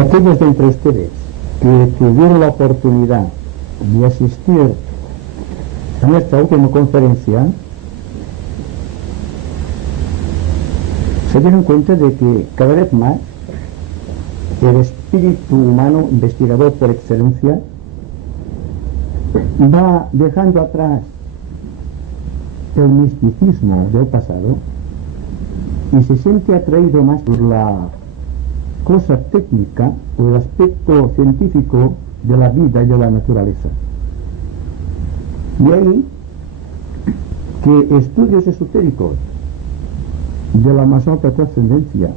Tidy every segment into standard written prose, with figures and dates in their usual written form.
Aquellos de entre ustedes que tuvieron la oportunidad de asistir a nuestra última conferencia se dieron cuenta de que cada vez más el espíritu humano, investigador por excelencia, va dejando atrás el misticismo del pasado y se siente atraído más por la cosa técnica o el aspecto científico de la vida y de la naturaleza. De ahí que estudios esotéricos de la más alta trascendencia,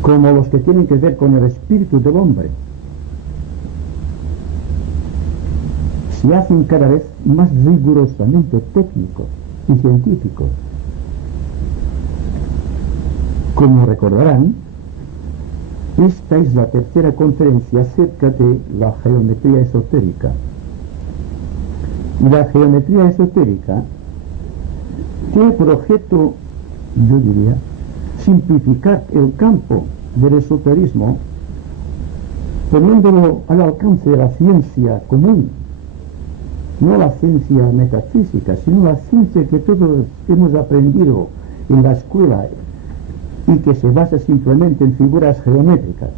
como los que tienen que ver con el espíritu del hombre, se hacen cada vez más rigurosamente técnicos y científicos. Como recordarán, esta es la tercera conferencia acerca de la geometría esotérica. Y la geometría esotérica tiene por objeto, yo diría, simplificar el campo del esoterismo, poniéndolo al alcance de la ciencia común, no la ciencia metafísica, sino la ciencia que todos hemos aprendido en la escuela y que se basa simplemente en figuras geométricas.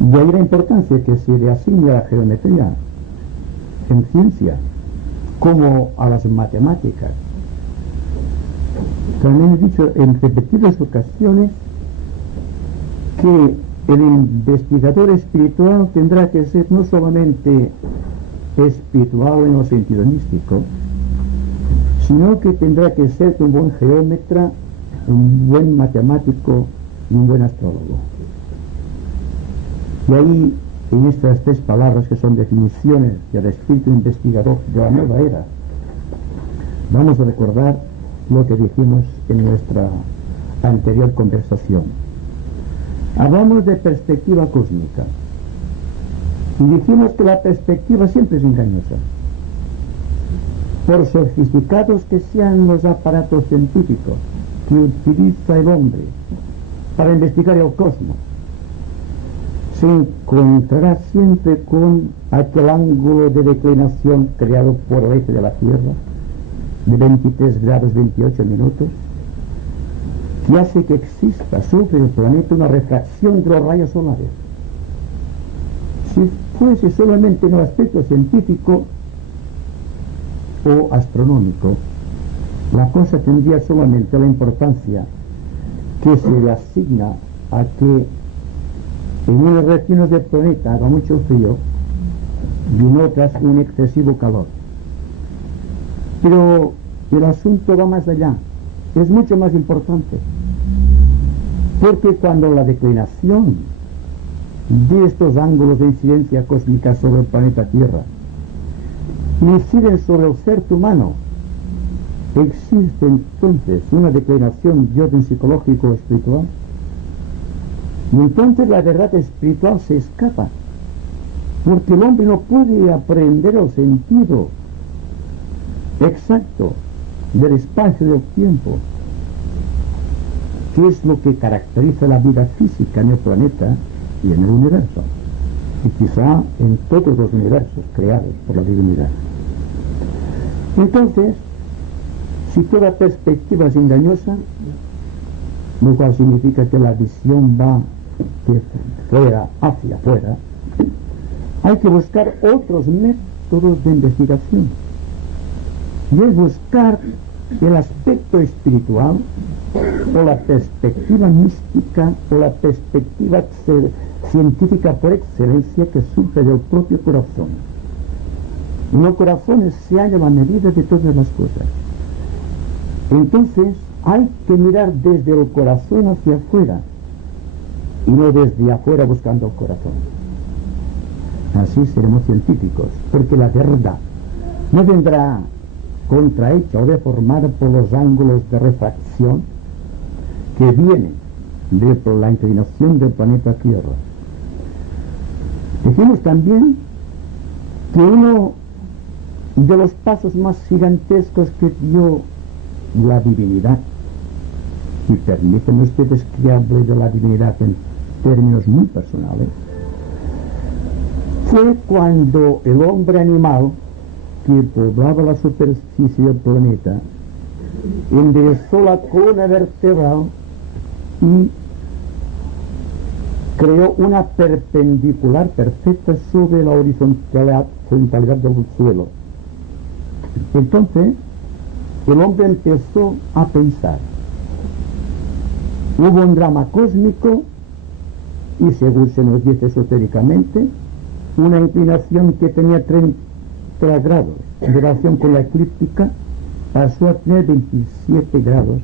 De ahí la importancia que se le asigne a la geometría en ciencia, como a las matemáticas. También he dicho en repetidas ocasiones que el investigador espiritual tendrá que ser no solamente espiritual en el sentido místico, sino que tendrá que ser un buen geómetra, un buen matemático y un buen astrólogo. Y ahí, en estas tres palabras que son definiciones del espíritu investigador de la nueva era, vamos a recordar lo que dijimos en nuestra anterior conversación. Hablamos de perspectiva cósmica y dijimos que la perspectiva siempre es engañosa. Por sofisticados que sean los aparatos científicos que utiliza el hombre para investigar el cosmos, se encontrará siempre con aquel ángulo de declinación creado por el eje de la Tierra de 23 grados 28 minutos, que hace que exista sobre el planeta una refracción de los rayos solares. Si fuese solamente en el aspecto científico o astronómico, la cosa tendría solamente la importancia que se le asigna a que en unas regiones del planeta haga mucho frío y en otras un excesivo calor. Pero el asunto va más allá, es mucho más importante, porque cuando la declinación de estos ángulos de incidencia cósmica sobre el planeta Tierra inciden sobre el ser humano, existe entonces una declinación de orden psicológico o espiritual, y entonces la verdad espiritual se escapa, porque el hombre no puede aprender el sentido exacto del espacio y del tiempo, que es lo que caracteriza la vida física en el planeta y en el universo, y quizá en todos los universos creados por la divinidad. Entonces, si toda perspectiva es engañosa, lo cual significa que la visión va de fuera hacia afuera, hay que buscar otros métodos de investigación, y es buscar el aspecto espiritual o la perspectiva mística o la perspectiva científica por excelencia que surge del propio corazón. En el corazón se halla la medida de todas las cosas. Entonces hay que mirar desde el corazón hacia afuera y no desde afuera buscando el corazón. Así seremos científicos, porque la verdad no vendrá contrahecha o deformada por los ángulos de refracción que vienen de la inclinación del planeta Tierra. Dijimos también que uno de los pasos más gigantescos que dio la divinidad y permítanme ustedes que hable de la divinidad en términos muy personales, fue cuando el hombre animal que poblaba la superficie del planeta enderezó la columna vertebral y creó una perpendicular perfecta sobre la horizontalidad del suelo. Entonces, el hombre empezó a pensar. Hubo un drama cósmico y, según se nos dice esotéricamente, una inclinación que tenía 30 grados en relación con la eclíptica pasó a tener 27 grados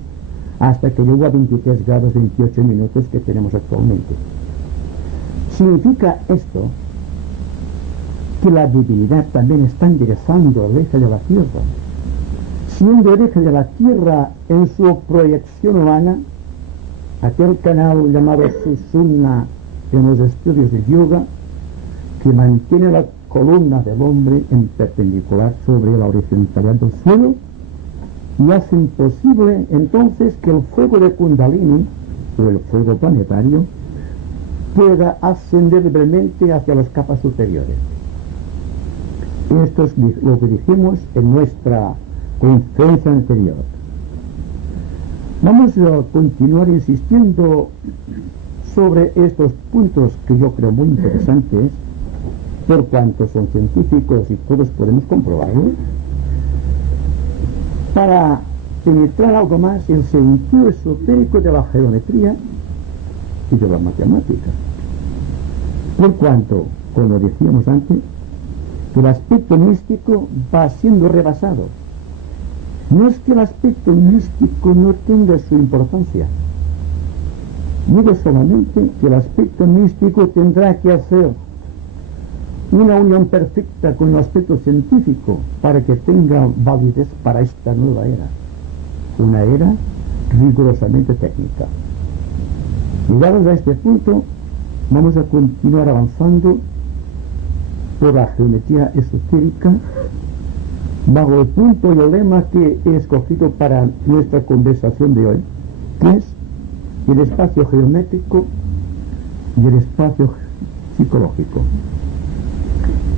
hasta que llegó a 23 grados 28 minutos que tenemos actualmente. Significa esto que la divinidad también está enderezando el eje de la Tierra, siendo el eje de la Tierra en su proyección humana, aquel canal llamado Sushumna en los estudios de yoga, que mantiene la columna del hombre en perpendicular sobre la horizontalidad del suelo y hace imposible entonces que el fuego de Kundalini, o el fuego planetario, pueda ascender libremente hacia las capas superiores. Esto es lo que dijimos en nuestra conferencia anterior. Vamos a continuar insistiendo sobre estos puntos que yo creo muy interesantes, por cuanto son científicos y todos podemos comprobarlo, para penetrar algo más el sentido esotérico de la geometría y de la matemática. Por cuanto, como decíamos antes, el aspecto místico va siendo rebasado. No es que el aspecto místico no tenga su importancia. Digo solamente que el aspecto místico tendrá que hacer una unión perfecta con el aspecto científico para que tenga validez para esta nueva era. Una era rigurosamente técnica. Llegados a este punto, vamos a continuar avanzando por la geometría esotérica bajo el punto y el lema que he escogido para nuestra conversación de hoy, que es el espacio geométrico y el espacio psicológico.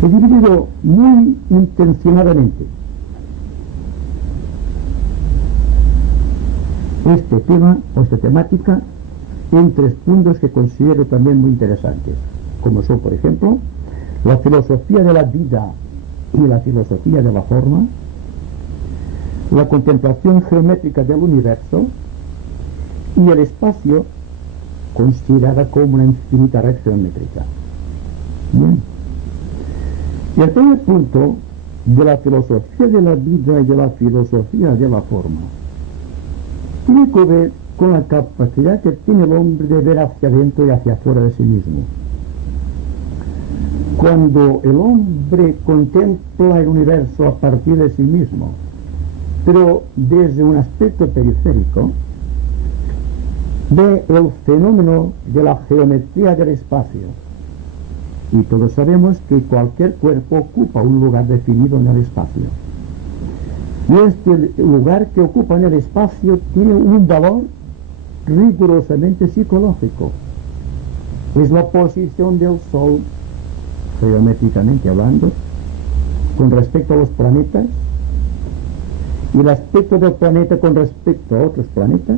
He dividido muy intencionadamente este tema o esta temática en 3 puntos que considero también muy interesantes, como son, por ejemplo, la filosofía de la vida y la filosofía de la forma, la contemplación geométrica del universo y el espacio considerada como una infinita red geométrica. Bien. Y el primer punto de la filosofía de la vida y de la filosofía de la forma tiene que ver con la capacidad que tiene el hombre de ver hacia adentro y hacia afuera de sí mismo. Cuando el hombre contempla el universo a partir de sí mismo, pero desde un aspecto periférico, ve el fenómeno de la geometría del espacio. Y todos sabemos que cualquier cuerpo ocupa un lugar definido en el espacio. Y este lugar que ocupa en el espacio tiene un valor rigurosamente psicológico. Es la posición del Sol, geométricamente hablando, con respecto a los planetas, y el aspecto del planeta con respecto a otros planetas,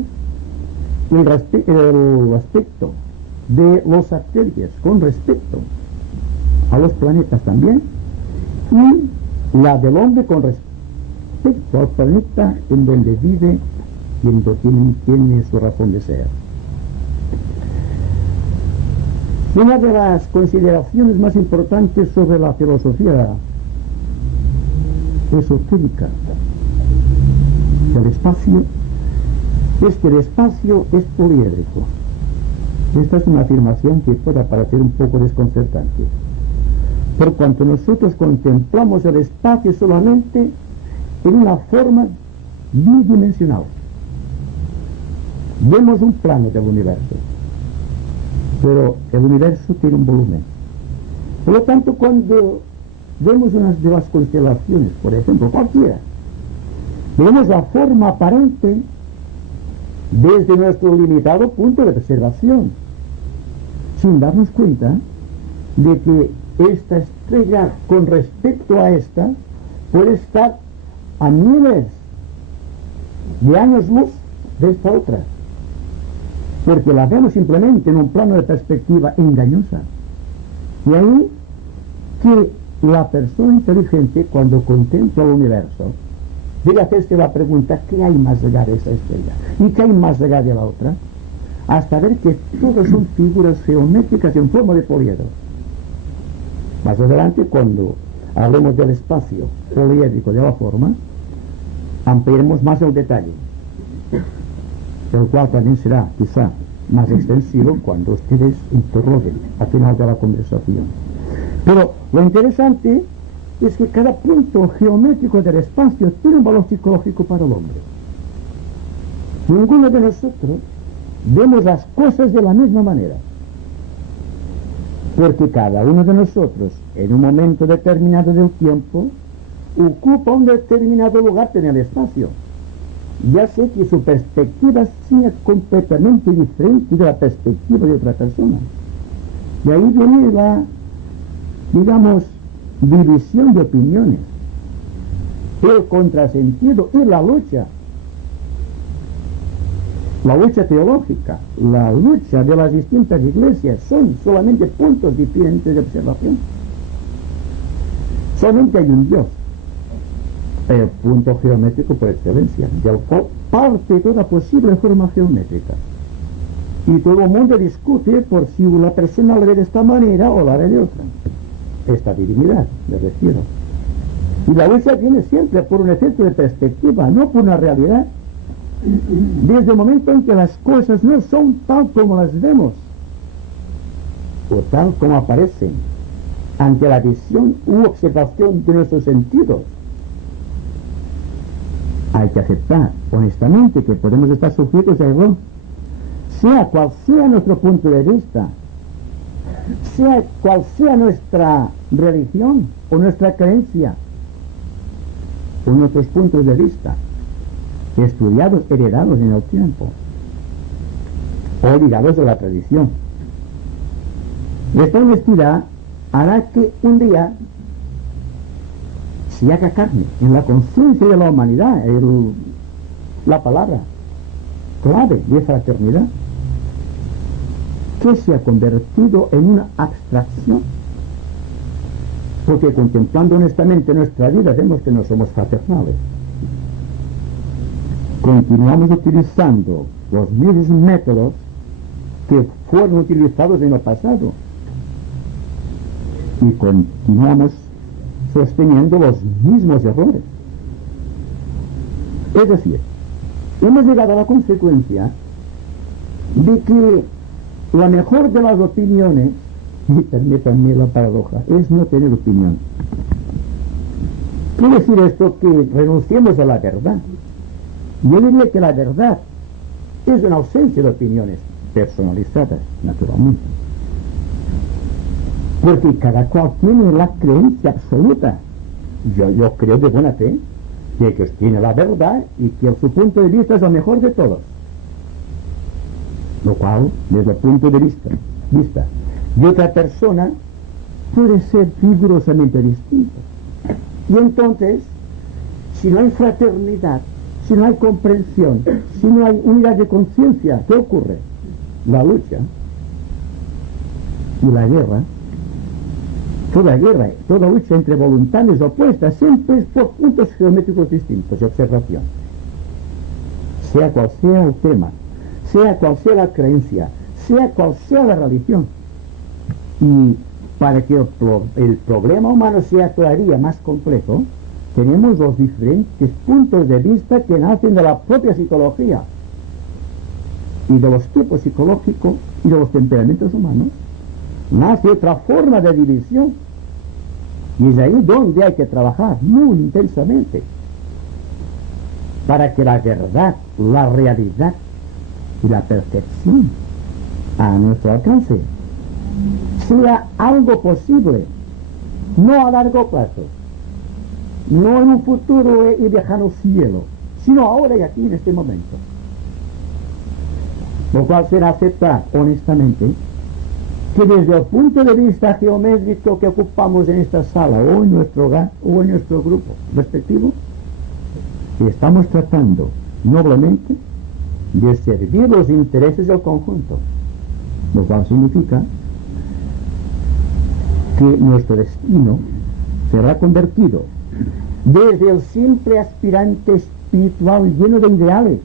y el aspecto de los satélites con respecto a los planetas también, y la del hombre con respecto al planeta en donde vive y en donde tiene su razón de ser. Una de las consideraciones más importantes sobre la filosofía esotérica del espacio es que el espacio es poliédrico. Esta es una afirmación que puede parecer un poco desconcertante, por cuanto nosotros contemplamos el espacio solamente en una forma bidimensional. Vemos un plano del universo, pero el universo tiene un volumen. Por lo tanto, cuando vemos una de las constelaciones, por ejemplo, cualquiera, vemos la forma aparente desde nuestro limitado punto de observación, sin darnos cuenta de que esta estrella con respecto a esta puede estar a miles de años luz de esta otra, porque la vemos simplemente en un plano de perspectiva engañosa. Y ahí que la persona inteligente, cuando contempla el universo, debe hacerse la pregunta: ¿qué hay más allá de esa estrella? ¿Y qué hay más allá de la otra? Hasta ver que todas son figuras geométricas en forma de poliedro. Más adelante, cuando hablemos del espacio poliédrico de la forma, ampliaremos más el detalle, el cual también será quizá más extensivo cuando ustedes interroguen al final de la conversación. Pero lo interesante es que cada punto geométrico del espacio tiene un valor psicológico para el hombre. Ninguno de nosotros vemos las cosas de la misma manera, porque cada uno de nosotros en un momento determinado del tiempo ocupa un determinado lugar en el espacio. Ya sé que su perspectiva sea completamente diferente de la perspectiva de otra persona. Y ahí viene la, digamos, división de opiniones, el contrasentido y la lucha teológica, la lucha de las distintas iglesias. Son solamente puntos diferentes de observación. Solamente hay un Dios, el punto geométrico por excelencia, del cual parte toda posible forma geométrica. Y todo el mundo discute por si una persona la ve de esta manera o la ve de otra. Esta divinidad, me refiero. Y la lucha viene siempre por un efecto de perspectiva, no por una realidad. Desde el momento en que las cosas no son tal como las vemos, o tal como aparecen ante la visión u observación de nuestros sentidos, hay que aceptar honestamente que podemos estar sujetos a error, sea cual sea nuestro punto de vista, sea cual sea nuestra religión o nuestra creencia o nuestros puntos de vista, estudiados, heredados en el tiempo o ligados a la tradición. Esta honestidad hará que un día se haga carne en la conciencia de la humanidad la palabra clave de fraternidad, que se ha convertido en una abstracción, porque contemplando honestamente nuestra vida vemos que no somos fraternales. Continuamos utilizando los mismos métodos que fueron utilizados en el pasado y continuamos sosteniendo los mismos errores. Es decir, hemos llegado a la consecuencia de que la mejor de las opiniones, y permítanme la paradoja, es no tener opinión. ¿Quiere decir esto que renunciemos a la verdad? Yo diría que la verdad es una ausencia de opiniones personalizadas, naturalmente. Porque cada cual tiene la creencia absoluta. Yo creo de buena fe que ellos tienen la verdad y que su punto de vista es el mejor de todos. Lo cual, desde el punto de vista de otra persona, puede ser vigorosamente distinto. Y entonces, si no hay fraternidad, si no hay comprensión, si no hay unidad de conciencia, ¿qué ocurre? La lucha y la guerra. Toda lucha entre voluntades opuestas siempre es por puntos geométricos distintos de observación. Sea cual sea el tema, sea cual sea la creencia, sea cual sea la religión. Y para que el problema humano sea todavía más complejo, tenemos los diferentes puntos de vista que nacen de la propia psicología y de los tipos psicológicos y de los temperamentos humanos. Nace otra forma de división y es ahí donde hay que trabajar muy intensamente para que la verdad, la realidad y la perfección a nuestro alcance sea algo posible, no a largo plazo, no en un futuro y lejano cielo, sino ahora y aquí en este momento. lo cual será aceptar honestamente que desde el punto de vista geométrico que ocupamos en esta sala o en nuestro hogar o en nuestro grupo respectivo, estamos tratando noblemente de servir los intereses del conjunto, lo cual significa que nuestro destino será convertido desde el simple aspirante espiritual lleno de ideales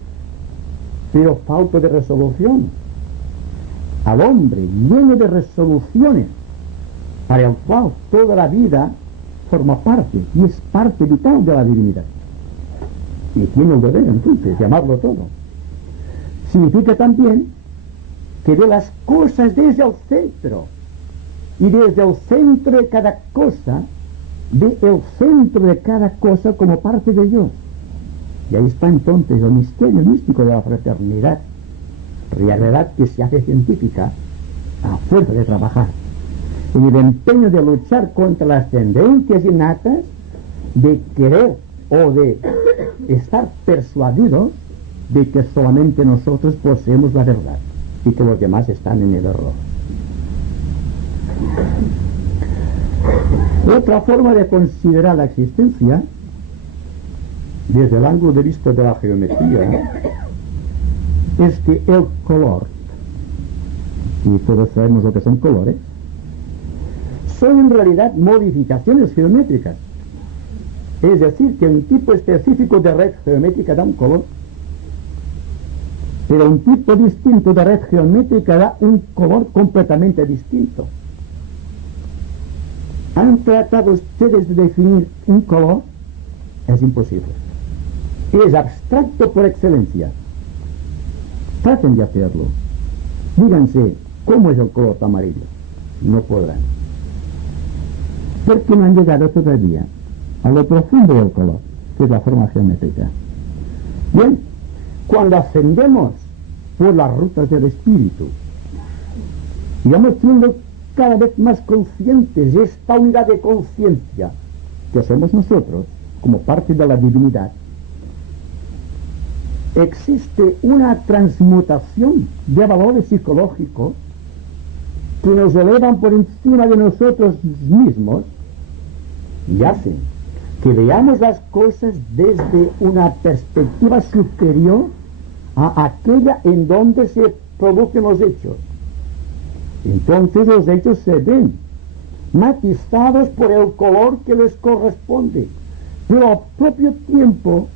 pero falto de resolución, al hombre lleno de resoluciones para el cual toda la vida forma parte y es parte vital de la divinidad, y tiene el deber entonces de amarlo todo. Significa también que ve las cosas desde el centro, y desde el centro de cada cosa ve el centro de cada cosa como parte de Dios. Y ahí está entonces el misterio místico de la fraternidad, realidad que se hace científica a fuerza de trabajar, en el empeño de luchar contra las tendencias innatas de querer o de estar persuadidos de que solamente nosotros poseemos la verdad y que los demás están en el error. Otra forma de considerar la existencia desde el ángulo de vista de la geometría es que el color, y todos sabemos lo que son colores, son en realidad modificaciones geométricas. Es decir, que un tipo específico de red geométrica da un color, pero un tipo distinto de red geométrica da un color completamente distinto. ¿Han tratado ustedes de definir un color? Es imposible. Es abstracto por excelencia. Traten de hacerlo. Díganse, ¿cómo es el color amarillo? No podrán. Porque no han llegado todavía a lo profundo del color, que es la forma geométrica. Bien, cuando ascendemos por las rutas del espíritu y vamos siendo cada vez más conscientes de esta unidad de conciencia que somos nosotros como parte de la divinidad, existe una transmutación de valores psicológicos que nos elevan por encima de nosotros mismos y hacen que veamos las cosas desde una perspectiva superior a aquella en donde se producen los hechos. Entonces los hechos se ven matizados por el color que les corresponde, pero al propio tiempo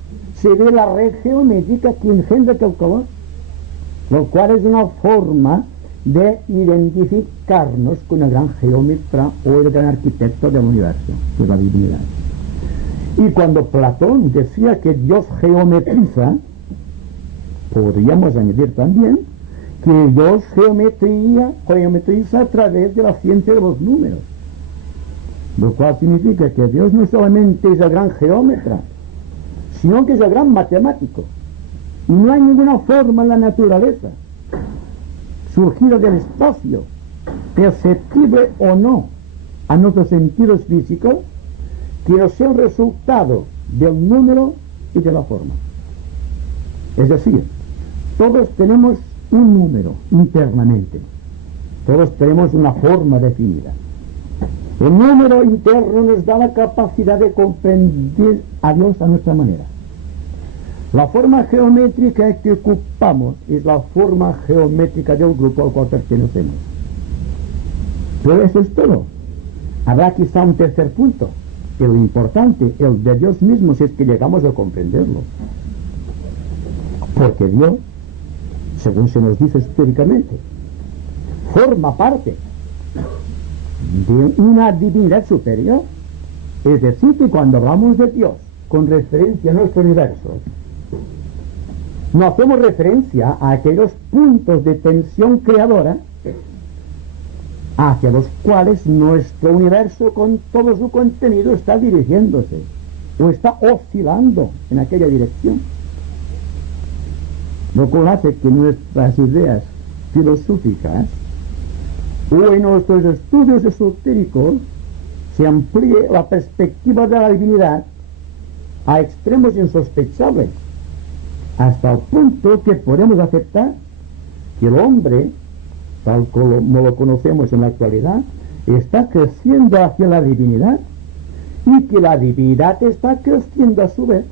se ve la red geométrica que engendra aquel color, lo cual es una forma de identificarnos con el gran geómetra o el gran arquitecto del universo, de la divinidad. Y cuando Platón decía que Dios geometriza, podríamos añadir también que Dios geometriza a través de la ciencia de los números, lo cual significa que Dios no solamente es el gran geómetra, sino que es el gran matemático. Y no hay ninguna forma en la naturaleza surgida del espacio, perceptible o no a nuestros sentidos físicos, que no sea un resultado del número y de la forma. Es decir, todos tenemos un número internamente, todos tenemos una forma definida. El número interno nos da la capacidad de comprender a Dios a nuestra manera. La forma geométrica que ocupamos es la forma geométrica del grupo al cual pertenecemos. Pero eso es todo. Habrá quizá un tercer punto, el importante, el de Dios mismo, si es que llegamos a comprenderlo. Porque Dios, según se nos dice históricamente, forma parte de una divinidad superior. Es decir, que cuando hablamos de Dios con referencia a nuestro universo, no hacemos referencia a aquellos puntos de tensión creadora hacia los cuales nuestro universo con todo su contenido está dirigiéndose o está oscilando en aquella dirección, lo cual hace que nuestras ideas filosóficas o en nuestros estudios esotéricos se amplíe la perspectiva de la divinidad a extremos insospechables, hasta el punto que podemos aceptar que el hombre, tal como lo conocemos en la actualidad, está creciendo hacia la divinidad y que la divinidad está creciendo a su vez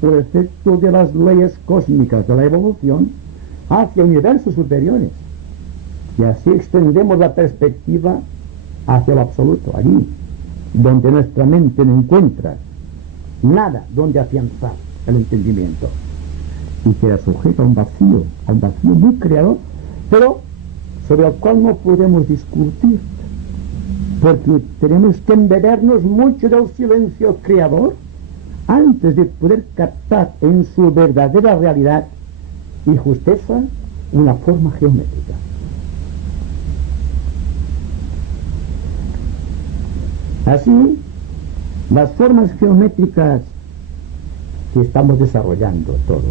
por efecto de las leyes cósmicas de la evolución hacia universos superiores. Y así extendemos la perspectiva hacia lo absoluto, allí donde nuestra mente no encuentra nada donde afianzar el entendimiento y queda sujeto a un vacío muy creador, pero sobre el cual no podemos discutir, porque tenemos que embebernos mucho del silencio creador antes de poder captar en su verdadera realidad y justeza una forma geométrica. Así, las formas geométricas que estamos desarrollando todos,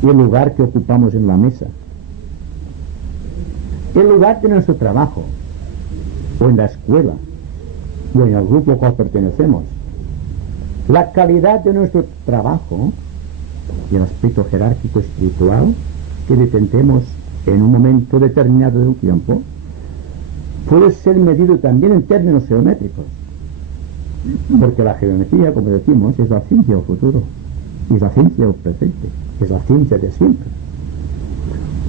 el lugar que ocupamos en la mesa, el lugar de nuestro trabajo, o en la escuela, o en el grupo al cual pertenecemos, la calidad de nuestro trabajo y el aspecto jerárquico espiritual que detentemos en un momento determinado del tiempo, puede ser medido también en términos geométricos, porque la geometría, como decimos, es la ciencia del futuro, es la ciencia del presente, es la ciencia de siempre,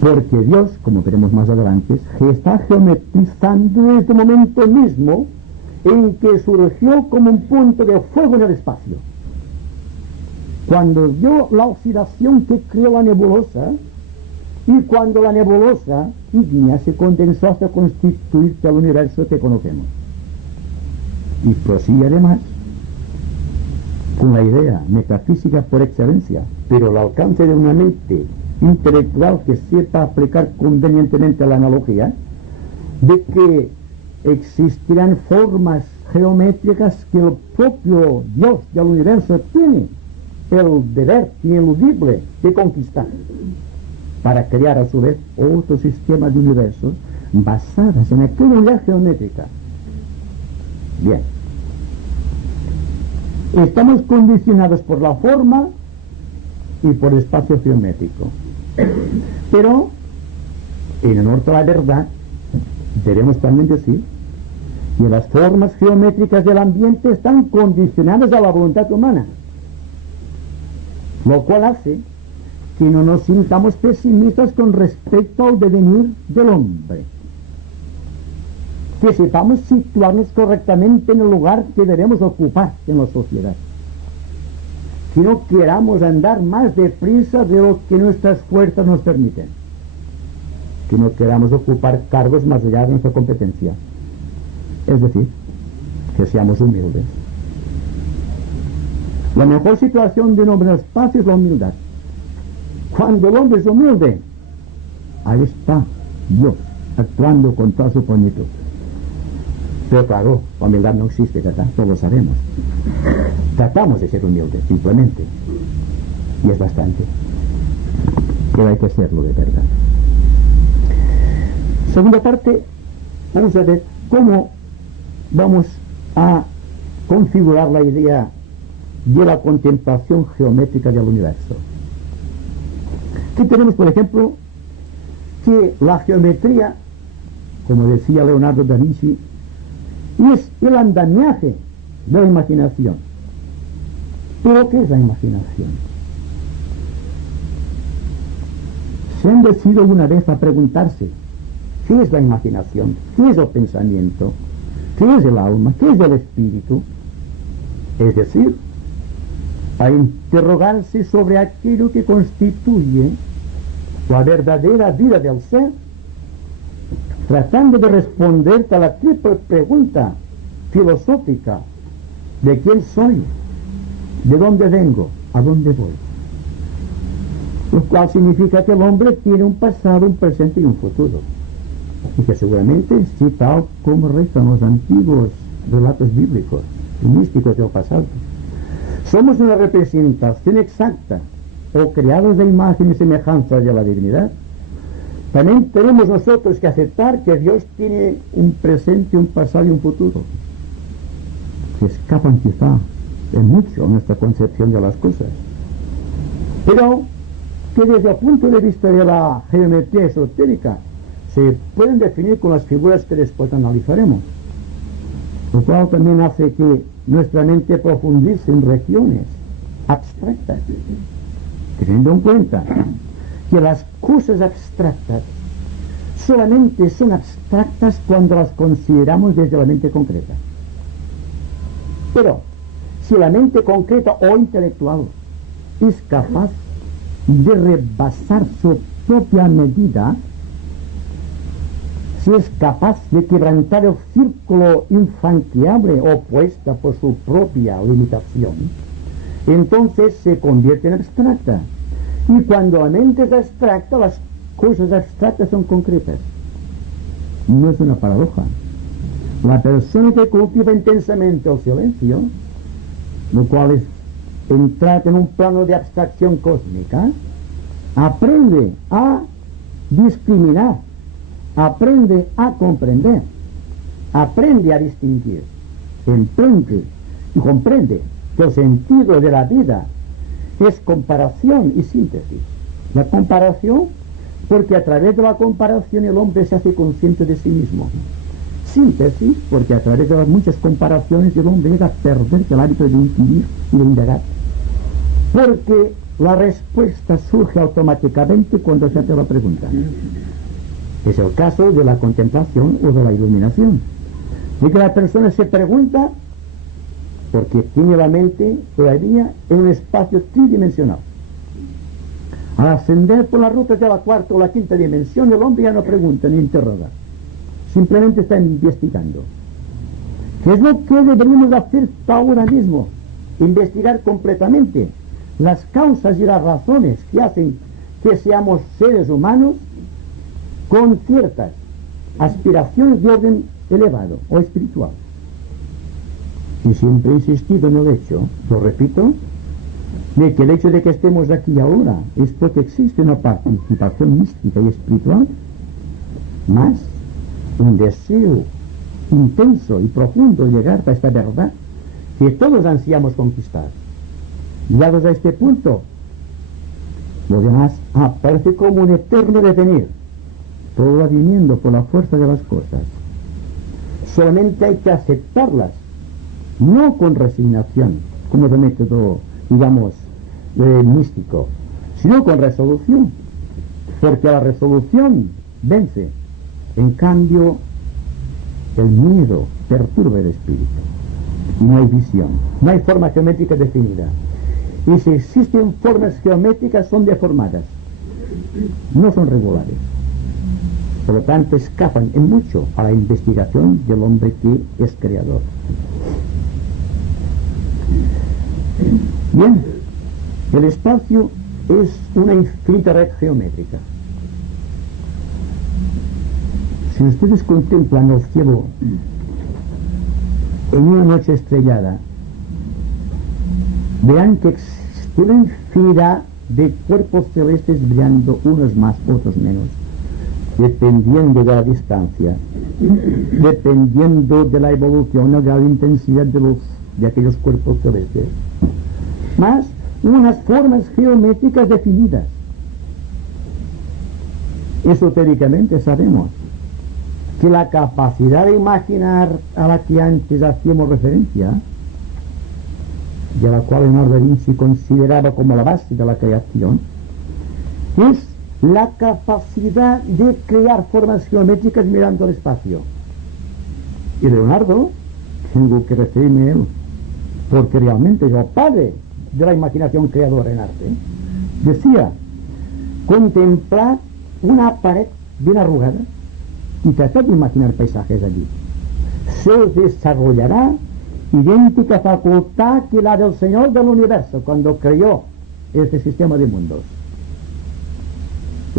porque Dios, como veremos más adelante, está geometrizando desde el momento mismo en que surgió como un punto de fuego en el espacio, cuando dio la oxidación que creó la nebulosa, y cuando la nebulosa ígnea se condensó hasta constituirse al universo que conocemos. Y prosigue además con la idea metafísica por excelencia, pero al alcance de una mente intelectual que sepa aplicar convenientemente la analogía, de que existirán formas geométricas que el propio Dios del universo tiene el deber ineludible de conquistar, para crear a su vez otro sistema de universos basadas en aquella unidad geométrica. Bien, estamos condicionados por la forma y por el espacio geométrico, pero en honor a la verdad debemos también decir que las formas geométricas del ambiente están condicionadas a la voluntad humana, lo cual hace que no nos sintamos pesimistas con respecto al devenir del hombre, que sepamos situarnos correctamente en el lugar que debemos ocupar en la sociedad, que no queramos andar más deprisa de lo que nuestras fuerzas nos permiten, que no queramos ocupar cargos más allá de nuestra competencia, es decir, que seamos humildes. La mejor situación de un hombre en el espacio es la humildad. Cuando el hombre es humilde, ahí está Dios actuando con toda su plenitud. Pero claro, la humildad no existe, ¿verdad? Todos lo sabemos. Tratamos de ser humildes, simplemente, y es bastante, pero hay que serlo de verdad. Segunda parte, vamos a ver cómo vamos a configurar la idea de la contemplación geométrica del universo. Aquí tenemos, por ejemplo, que la geometría, como decía Leonardo da Vinci, es el andamiaje de la imaginación. ¿Pero qué es la imaginación? ¿Se han decidido una vez a preguntarse qué es la imaginación? ¿Qué es el pensamiento? ¿Qué es el alma? ¿Qué es el espíritu? Es decir, a interrogarse sobre aquello que constituye la verdadera vida del ser, tratando de responder a la triple pregunta filosófica de quién soy, de dónde vengo, a dónde voy. Lo cual significa que el hombre tiene un pasado, un presente y un futuro, y que seguramente, sí, tal como rezan los antiguos relatos bíblicos y místicos del pasado, somos una representación exacta o creados de imagen y semejanza de la divinidad. También tenemos nosotros que aceptar que Dios tiene un presente, un pasado y un futuro, que escapan quizá en mucho a nuestra concepción de las cosas. Pero que desde el punto de vista de la geometría esotérica se pueden definir con las figuras que después analizaremos, lo cual también hace que nuestra mente profundice en regiones abstractas, teniendo en cuenta que las cosas abstractas solamente son abstractas cuando las consideramos desde la mente concreta. Pero si la mente concreta o intelectual es capaz de rebasar su propia medida, si es capaz de quebrantar el círculo infranqueable opuesta por su propia limitación, entonces se convierte en abstracta. Y cuando la mente es abstracta, las cosas abstractas son concretas. No es una paradoja. La persona que cultiva intensamente el silencio, lo cual es entrar en un plano de abstracción cósmica, aprende a discriminar, aprende a comprender, aprende a distinguir, entiende y comprende que el sentido de la vida es comparación y síntesis. La comparación, porque a través de la comparación el hombre se hace consciente de sí mismo. Síntesis, porque a través de las muchas comparaciones el hombre llega a perder el hábito de inquirir y de indagar. Porque la respuesta surge automáticamente cuando se hace la pregunta. Es el caso de la contemplación o de la iluminación. Y que la persona se pregunta porque tiene la mente todavía en un espacio tridimensional. Al ascender por las rutas de la cuarta o la quinta dimensión, el hombre ya no pregunta ni interroga. Simplemente está investigando. ¿Qué es lo que deberíamos hacer ahora mismo? Investigar completamente las causas y las razones que hacen que seamos seres humanos con ciertas aspiraciones de orden elevado o espiritual. Y siempre he insistido en el hecho, lo repito, de que el hecho de que estemos aquí ahora es porque existe una participación mística y espiritual, más un deseo intenso y profundo de llegar a esta verdad que todos ansiamos conquistar. Llegados a este punto, lo demás aparece como un eterno devenir, todo va viniendo por la fuerza de las cosas. Solamente hay que aceptarlas, no con resignación, como de método, digamos, místico, sino con resolución, porque la resolución vence. En cambio, el miedo perturba el espíritu y no hay visión, no hay forma geométrica definida. Y si existen formas geométricas son deformadas, no son regulares. Por lo tanto, escapan en mucho a la investigación del hombre que es creador. Bien, el espacio es una infinita red geométrica. Si ustedes contemplan el cielo en una noche estrellada, verán que existe una infinidad de cuerpos celestes brillando, unos más, otros menos, dependiendo de la distancia, dependiendo de la evolución o de la intensidad de aquellos cuerpos celestes, más unas formas geométricas definidas. Esotéricamente sabemos que la capacidad de imaginar a la que antes hacíamos referencia, y a la cual Leonardo da Vinci consideraba como la base de la creación, es la capacidad de crear formas geométricas mirando al espacio. Y Leonardo, tengo que referirme a él, porque realmente es el padre de la imaginación creadora en arte, decía: contemplar una pared bien arrugada y tratar de imaginar paisajes allí. Se desarrollará idéntica facultad que la del Señor del Universo cuando creó este sistema de mundos.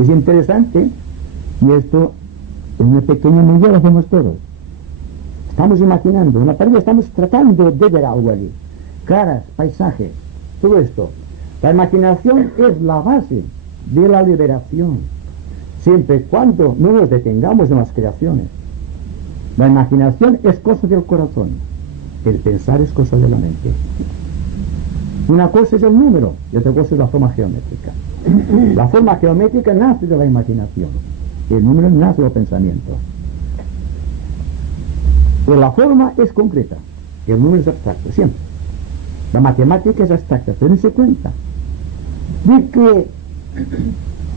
Es interesante, y esto en una pequeña medida lo hacemos todos. Estamos imaginando una pared, estamos tratando de ver algo allí, caras, paisajes, todo esto. La imaginación es la base de la liberación, siempre y cuando no nos detengamos en las creaciones. La imaginación es cosa del corazón, el pensar es cosa de la mente. Una cosa es el número y otra cosa es la forma geométrica. La forma geométrica nace de la imaginación, el número nace del pensamiento. Pero la forma es concreta, el número es abstracto, siempre. La matemática es abstracta, tenedse cuenta de que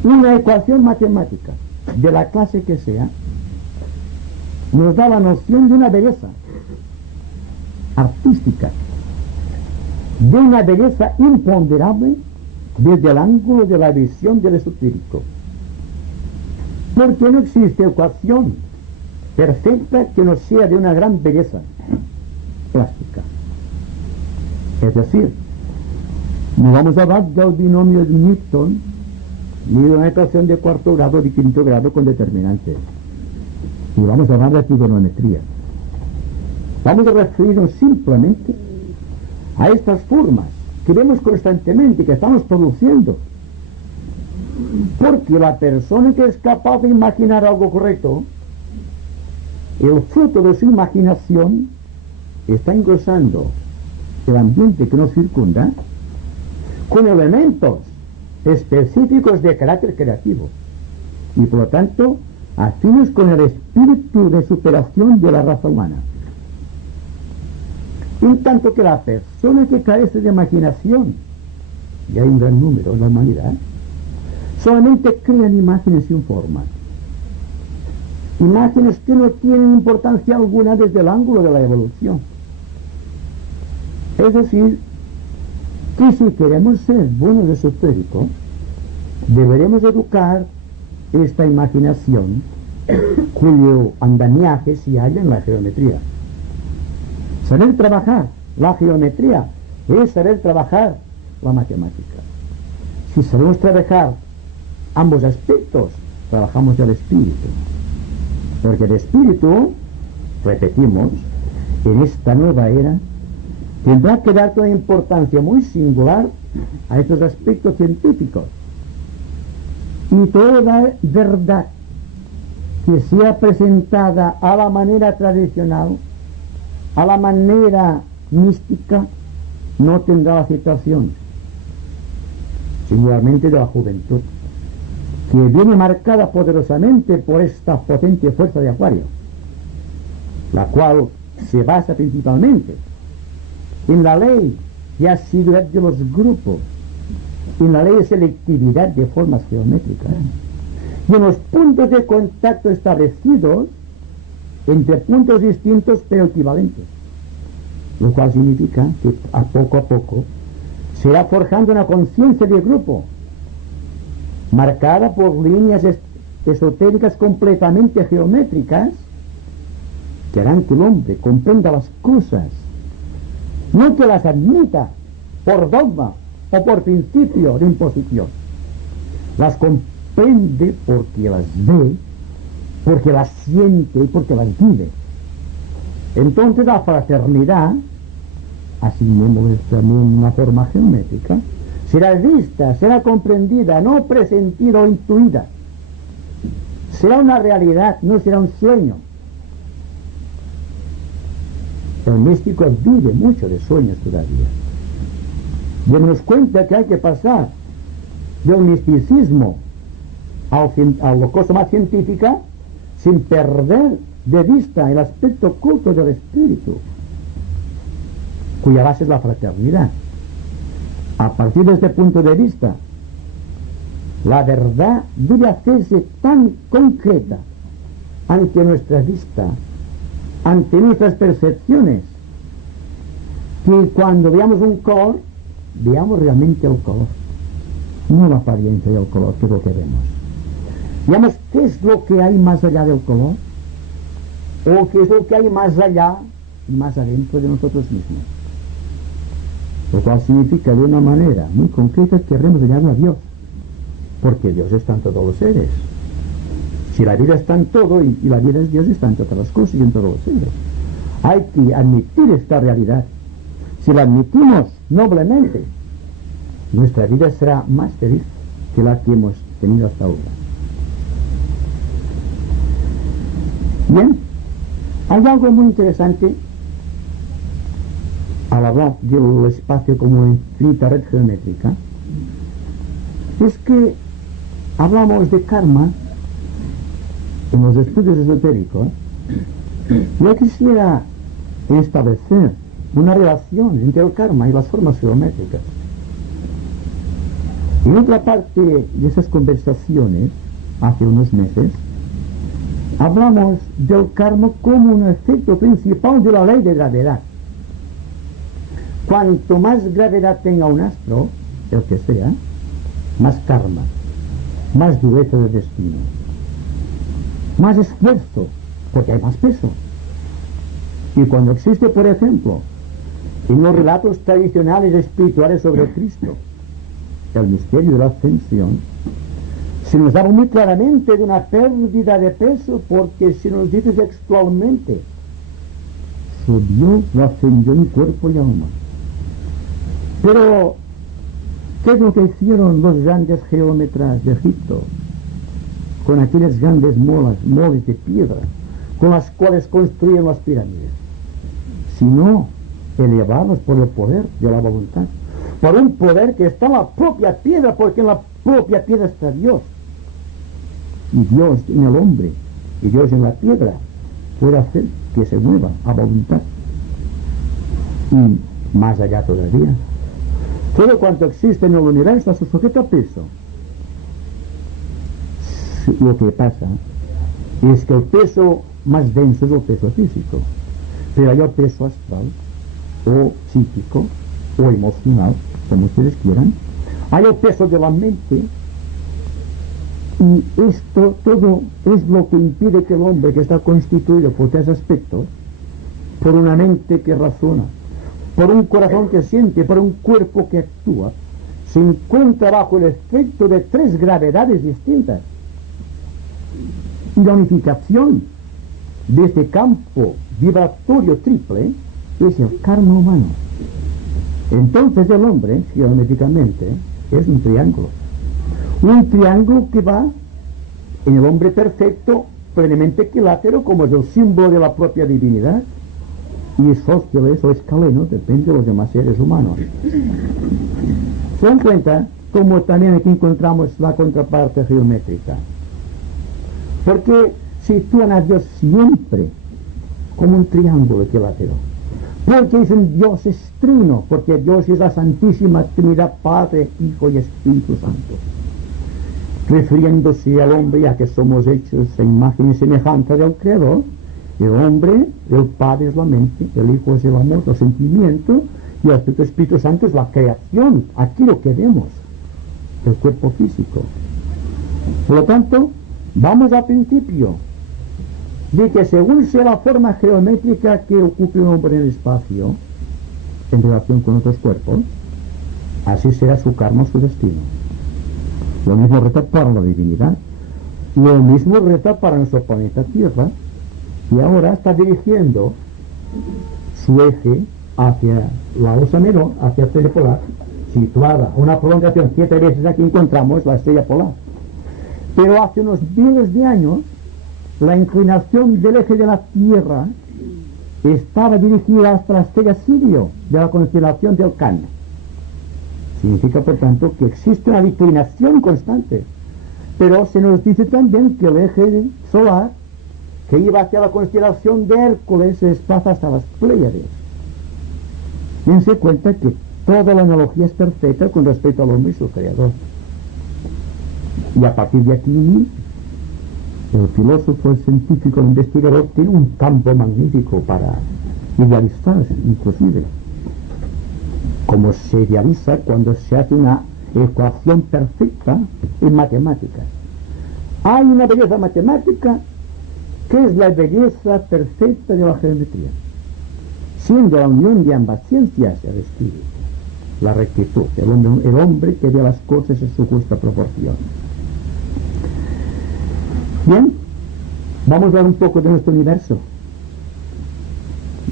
una ecuación matemática, de la clase que sea, nos da la noción de una belleza artística, de una belleza imponderable desde el ángulo de la visión del esotérico. Porque no existe ecuación perfecta que no sea de una gran belleza plástica. Es decir, no vamos a hablar del binomio de Newton ni de una ecuación de cuarto grado, de quinto grado con determinantes. Y vamos a hablar de trigonometría. Vamos a referirnos simplemente a estas formas que vemos constantemente, que estamos produciendo. Porque la persona que es capaz de imaginar algo correcto, el fruto de su imaginación está engrosando el ambiente que nos circunda con elementos específicos de carácter creativo y por lo tanto afines con el espíritu de superación de la raza humana. En tanto que la persona que carece de imaginación, y hay un gran número en la humanidad, solamente crean imágenes sin forma. Imágenes que no tienen importancia alguna desde el ángulo de la evolución. Es decir, que si queremos ser buenos esotéricos, deberemos educar esta imaginación cuyo andamiaje se halla en la geometría. Saber trabajar la geometría es saber trabajar la matemática. Si sabemos trabajar ambos aspectos, trabajamos el espíritu. Porque el espíritu, repetimos, en esta nueva era, tendrá que dar una importancia muy singular a estos aspectos científicos. Y toda verdad que sea presentada a la manera tradicional, a la manera mística, no tendrá aceptación, singularmente de la juventud, que viene marcada poderosamente por esta potente fuerza de Acuario, la cual se basa principalmente en la ley de asiduidad de los grupos, en la ley de selectividad de formas geométricas y en los puntos de contacto establecidos entre puntos distintos pero equivalentes, lo cual significa que a poco se irá forjando una conciencia de grupo marcada por líneas esotéricas completamente geométricas que harán que el hombre comprenda las cosas, no que las admita por dogma o por principio de imposición. Las comprende porque las ve, porque las siente y porque las vive. Entonces la fraternidad, así mismo es también una forma geométrica, será vista, será comprendida, no presentida o intuida. Será una realidad, no será un sueño. El místico vive mucho de sueños todavía. Démonos cuenta que hay que pasar del misticismo a la cosa más científica sin perder de vista el aspecto oculto del espíritu, cuya base es la fraternidad. A partir de este punto de vista, la verdad debe hacerse tan concreta ante nuestra vista, ante nuestras percepciones, que cuando veamos un color, veamos realmente el color, no la apariencia del color, que es lo que vemos. Veamos qué es lo que hay más allá del color, o qué es lo que hay más allá y más adentro de nosotros mismos. Lo cual significa de una manera muy concreta que queremos hallar a Dios, porque Dios está en todos los seres. Si la vida está en todo y la vida es Dios, está en todas las cosas y en todos los seres. Hay que admitir esta realidad. Si la admitimos noblemente, nuestra vida será más feliz que la que hemos tenido hasta ahora. Bien, hay algo muy interesante al hablar del espacio como infinita red geométrica, es que hablamos de karma en los estudios esotéricos. Yo quisiera establecer una relación entre el karma y las formas geométricas. En otra parte de esas conversaciones, hace unos meses, hablamos del karma como un efecto principal de la ley de gravedad. Cuanto más gravedad tenga un astro, el que sea, más karma, más dureza de destino, más esfuerzo, porque hay más peso. Y cuando existe, por ejemplo, en los relatos tradicionales espirituales sobre Cristo, el misterio de la ascensión, se nos habla muy claramente de una pérdida de peso, porque se nos dice textualmente: subió o ascendió en cuerpo y alma. Pero, ¿qué es lo que hicieron los grandes geómetras de Egipto con aquellas grandes moles de piedra con las cuales construyeron las pirámides? Sino elevados por el poder de la voluntad, por un poder que está en la propia piedra, porque en la propia piedra está Dios, y Dios en el hombre, y Dios en la piedra puede hacer que se mueva a voluntad. Y más allá todavía, todo cuanto existe en el universo se sujeta a peso. Lo que pasa es que el peso más denso es el peso físico, pero hay el peso astral, o psíquico, o emocional, como ustedes quieran. Hay el peso de la mente, y esto todo es lo que impide que el hombre, que está constituido por tres aspectos, por una mente que razona, por un corazón que siente, por un cuerpo que actúa, se encuentra bajo el efecto de tres gravedades distintas. Y la unificación de este campo vibratorio triple es el karma humano. Entonces el hombre, geométricamente, es un triángulo que va en el hombre perfecto, plenamente equilátero, como es el símbolo de la propia divinidad, y isósceles o escaleno, depende de los demás seres humanos. Se dan cuenta como también aquí encontramos la contraparte geométrica, porque sitúan a Dios siempre como un triángulo equilátero, porque dicen Dios es trino, porque Dios es la Santísima Trinidad, Padre, Hijo y Espíritu Santo, refiriéndose al hombre, ya que somos hechos a imagen y semejanza del Creador. El hombre, el Padre es la mente, el Hijo es el amor, el sentimiento, y el Espíritu Santo es la creación, aquí lo que vemos, el cuerpo físico. Por lo tanto, vamos al principio de que según sea la forma geométrica que ocupe un hombre en el espacio, en relación con otros cuerpos, así será su karma, su destino. Lo mismo reta para la divinidad, lo mismo reta para nuestro planeta Tierra, y ahora está dirigiendo su eje hacia la osa menor, hacia la estrella polar, situada una prolongación 7 veces. Aquí encontramos la estrella polar, pero hace unos miles de años la inclinación del eje de la Tierra estaba dirigida hasta la estrella Sirio de la constelación del Can. Significa, por tanto, que existe una declinación constante, pero se nos dice también que el eje solar que iba hacia la constelación de Hércules se desplaza hasta las Pléyades. Dense cuenta que toda la analogía es perfecta con respecto al hombre y su creador. Y a partir de aquí, el filósofo, el científico, el investigador tiene un campo magnífico para idealizar, inclusive, como se idealiza cuando se hace una ecuación perfecta en matemáticas. Hay una belleza matemática que es la belleza perfecta de la geometría, siendo la unión de ambas ciencias el espíritu, la rectitud, el hombre que ve las cosas en su justa proporción. Bien, vamos a hablar un poco de nuestro universo.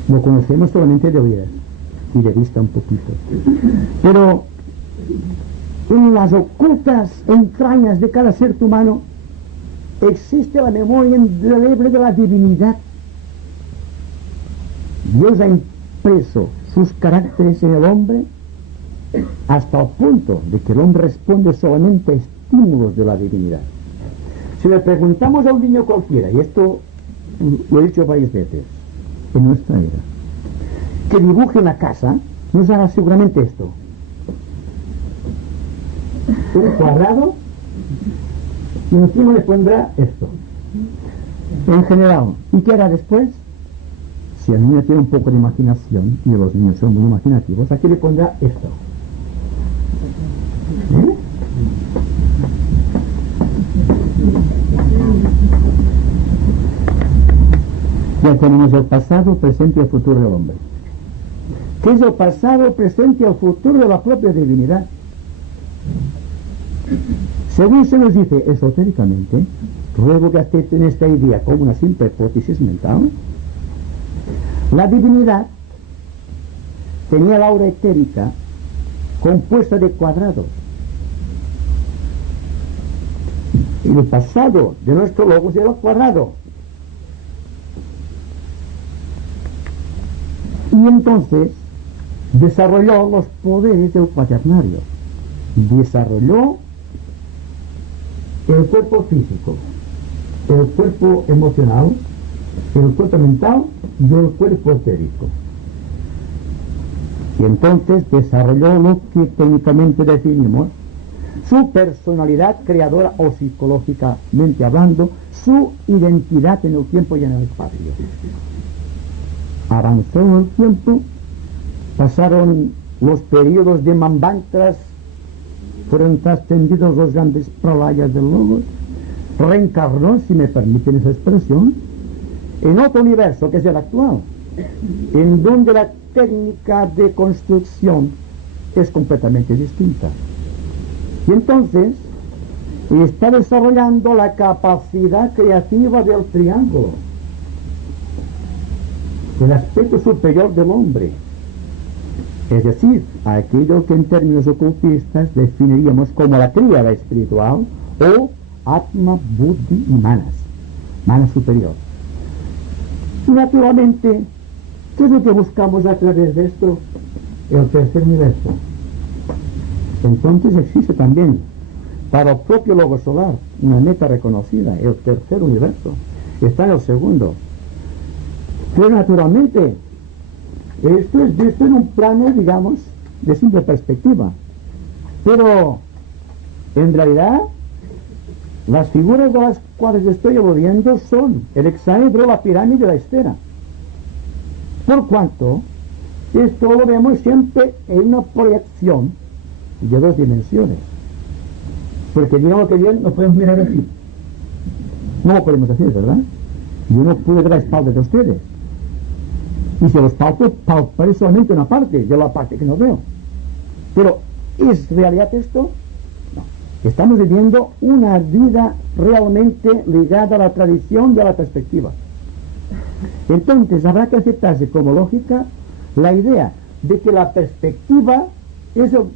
Lo conocemos solamente de oídas y de vista un poquito, pero en las ocultas entrañas de cada ser humano existe la memoria indeleble de la divinidad. Dios ha impreso sus caracteres en el hombre hasta el punto de que el hombre responde solamente a estímulos de la divinidad. Si le preguntamos a un niño cualquiera, y esto lo he dicho varias veces en nuestra era, que dibuje una casa, nos hará seguramente esto: un cuadrado, y encima le pondrá esto, en general. ¿Y qué hará después? Si el niño tiene un poco de imaginación, y los niños son muy imaginativos, aquí le pondrá esto. Ya tenemos el pasado, presente y el futuro del hombre. ¿Qué es el pasado, presente y el futuro de la propia divinidad? Según se nos dice esotéricamente, ruego que acepten esta idea como una simple hipótesis mental, la divinidad tenía la aura etérica compuesta de cuadrados. Y el pasado de nuestro logos era el cuadrado. Y entonces desarrolló los poderes del cuaternario. Desarrolló el cuerpo físico, el cuerpo emocional, el cuerpo mental y el cuerpo etérico. Y entonces desarrolló lo que técnicamente definimos su personalidad creadora o psicológicamente hablando, su identidad en el tiempo y en el espacio. Avanzó el tiempo, pasaron los periodos de Manvantras, fueron trascendidos los grandes pralayas del Logos, reencarnó, si me permiten esa expresión, en otro universo que es el actual, en donde la técnica de construcción es completamente distinta. Y entonces está desarrollando la capacidad creativa del triángulo, el aspecto superior del hombre, es decir, aquello que en términos ocultistas definiríamos como la tríada espiritual o Atma, Buddhi y Manas, Manas superior. Y naturalmente, ¿qué es lo que buscamos a través de esto? El tercer universo. Entonces existe también para el propio logo solar una meta reconocida, el tercer universo. Está en el segundo. Pero naturalmente esto es visto en un plano, digamos, de simple perspectiva. Pero en realidad las figuras de las cuales estoy aludiendo son el hexaedro, la pirámide y la esfera. Por cuanto esto lo vemos siempre en una proyección de dos dimensiones. Porque digamos que bien no podemos mirar así. No lo podemos hacer, ¿verdad? Yo no puedo ver la espalda de ustedes. Y si los palpo, palparé solamente una parte de la parte que no veo. Pero, ¿es realidad esto? No. Estamos viviendo una vida realmente ligada a la tradición y a la perspectiva. Entonces, habrá que aceptarse como lógica la idea de que la perspectiva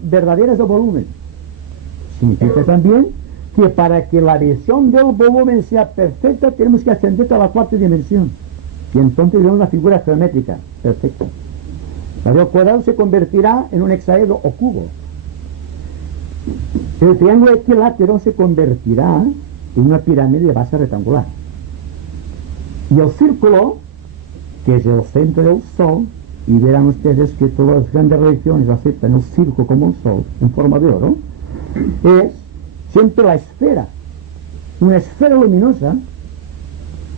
verdadera es el volumen. Significa también que para que la visión del volumen sea perfecta tenemos que ascender a la cuarta dimensión. Y entonces vemos la figura geométrica perfecta. El cuadrado se convertirá en un hexaedro o cubo. El triángulo equilátero se convertirá en una pirámide de base rectangular. Y el círculo, que es el centro del sol, y verán ustedes que todas las grandes religiones aceptan el círculo como un sol en forma de oro, es siempre la esfera, una esfera luminosa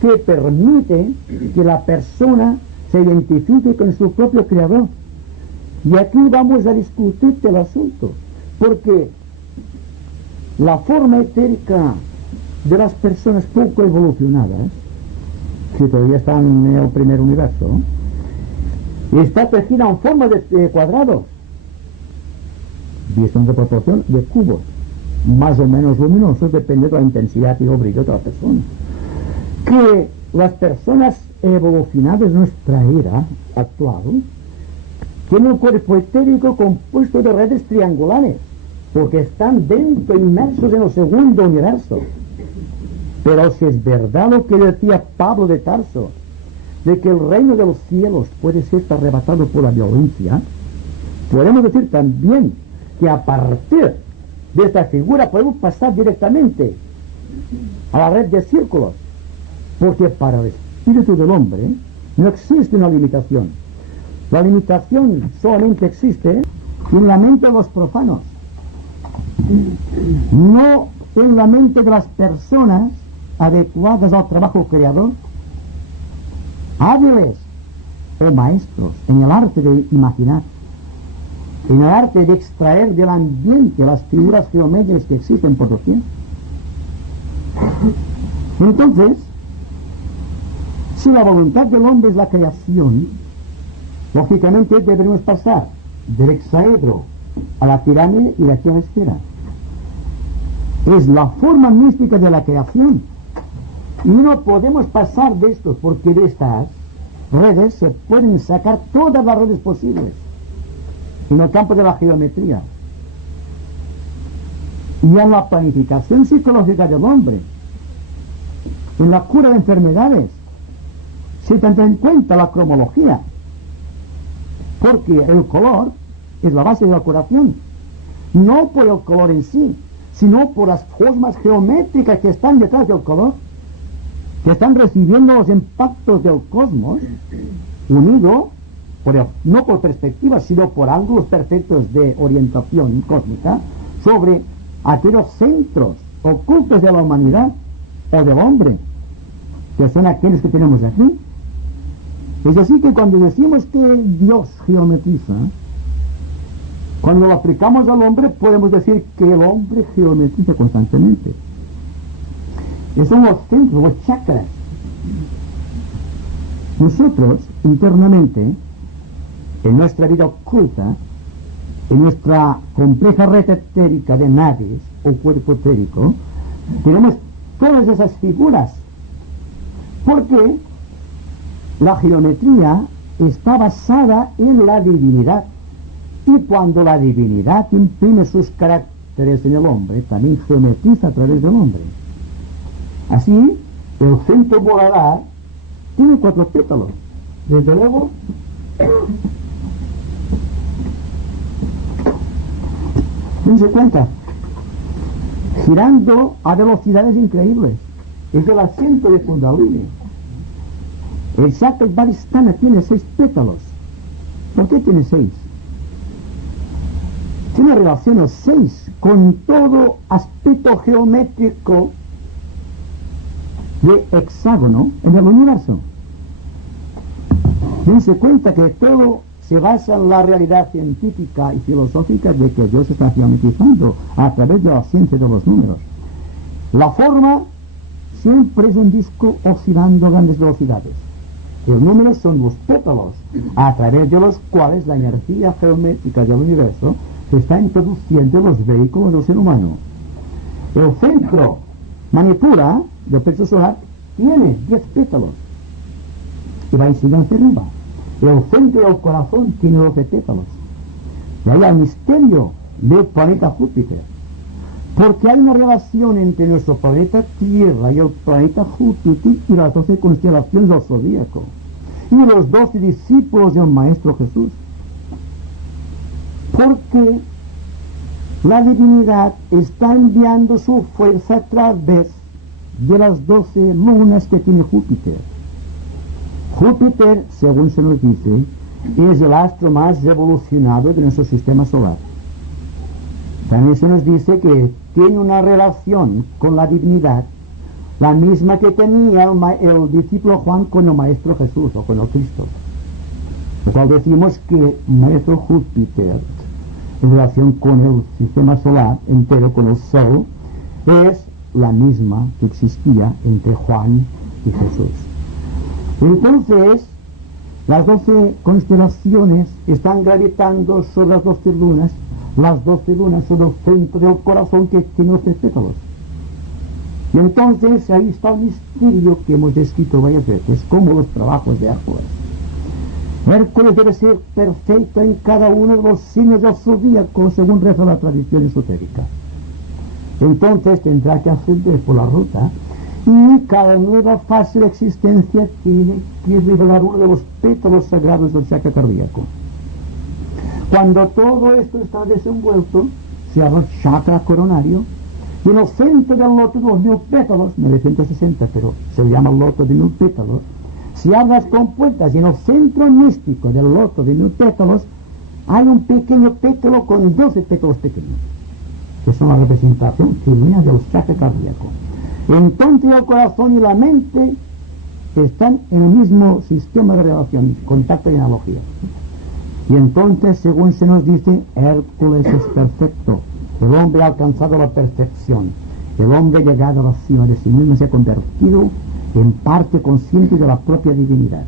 que permite que la persona se identifique con su propio creador. Y aquí vamos a discutir el asunto, porque la forma etérica de las personas poco evolucionadas, que todavía están en el primer universo, está tejida en forma de cuadrados, visto en proporción de cubos, más o menos luminosos, depende de la intensidad y el brillo de la persona. Que las personas evolucionadas de nuestra era actual tienen un cuerpo etérico compuesto de redes triangulares, porque están dentro, inmersos en el segundo universo. Pero si es verdad lo que decía Pablo de Tarso, de que el reino de los cielos puede ser arrebatado por la violencia, podemos decir también que a partir de esta figura podemos pasar directamente a la red de círculos, porque para el espíritu del hombre no existe una limitación. La limitación solamente existe en la mente de los profanos, no en la mente de las personas adecuadas al trabajo creador, hábiles o maestros en el arte de imaginar, en el arte de extraer del ambiente las figuras geométricas que existen por doquier. Entonces, si la voluntad del hombre es la creación, lógicamente deberemos pasar del hexaedro a la pirámide y de aquí a la esfera. Es la forma mística de la creación. Y no podemos pasar de esto, porque de estas redes se pueden sacar todas las redes posibles en el campo de la geometría. Y en la planificación psicológica del hombre, en la cura de enfermedades, se tendrá en cuenta la cromología, porque el color es la base de la curación, no por el color en sí, sino por las formas geométricas que están detrás del color, que están recibiendo los impactos del cosmos, unido no por perspectiva, sino por ángulos perfectos de orientación cósmica sobre aquellos centros ocultos de la humanidad o del hombre, que son aquellos que tenemos aquí. Es así que cuando decimos que Dios geometriza, cuando lo aplicamos al hombre, podemos decir que el hombre geometriza constantemente. Esos son los centros, los chakras. Nosotros, internamente, en nuestra vida oculta, en nuestra compleja red etérica de nadis o cuerpo etérico, tenemos todas esas figuras, porque la geometría está basada en la divinidad, y cuando la divinidad imprime sus caracteres en el hombre, también geometriza a través del hombre. Así, el centro moradar tiene 4 pétalos. Desde luego, dense cuenta, girando a velocidades increíbles. Es el asiento de Kundalini. El Shaktavadhisthana tiene 6 pétalos. ¿Por qué tiene 6? Tiene relaciones 6 con todo aspecto geométrico de hexágono en el universo. Dense cuenta que todo se basa en la realidad científica y filosófica de que Dios está geometrizando a través de la ciencia de los números. La forma siempre es un disco oscilando a grandes velocidades. Los números son los pétalos a través de los cuales la energía geométrica del universo se está introduciendo en los vehículos del ser humano. El centro Manipura del plexo solar tiene 10 pétalos y va enseguida hacia arriba. El centro del corazón tiene 12 pétalos. Y hay el misterio del planeta Júpiter, porque hay una relación entre nuestro planeta Tierra y el planeta Júpiter y las 12 constelaciones del zodíaco y los 12 discípulos del Maestro Jesús, porque la divinidad está enviando su fuerza a través de las 12 lunas que tiene Júpiter. Júpiter, según se nos dice, es el astro más revolucionado de nuestro sistema solar. También se nos dice que tiene una relación con la divinidad, la misma que tenía el discípulo Juan con el Maestro Jesús o con el Cristo. Lo cual decimos que el Maestro Júpiter, en relación con el sistema solar entero, con el Sol, es la misma que existía entre Juan y Jesús. Entonces, las 12 constelaciones están gravitando sobre las 12 lunas. Las 12 lunas son el centro del corazón que tiene 12 pétalos. Y entonces ahí está el misterio que hemos descrito varias veces, como los trabajos de Hércules. Hércules debe ser perfecto en cada uno de los signos del zodíaco, según reza la tradición esotérica. Entonces tendrá que ascender por la ruta, y cada nueva fase de existencia tiene que revelar uno de los pétalos sagrados del chakra cardíaco. Cuando todo esto está desenvuelto, se llama chakra coronario, y en el centro del loto de los 1000 pétalos, 960, pero se llama loto de 1000 pétalos, si abres compuertas y en el centro místico del loto de 1000 pétalos, hay un pequeño pétalo con 12 pétalos pequeños, que son la representación que viene del chakra cardíaco. Entonces el corazón y la mente están en el mismo sistema de relación, contacto y analogía. Y entonces, según se nos dice, Hércules es perfecto. El hombre ha alcanzado la perfección. El hombre ha llegado a la cima de sí mismo, se ha convertido en parte consciente de la propia divinidad.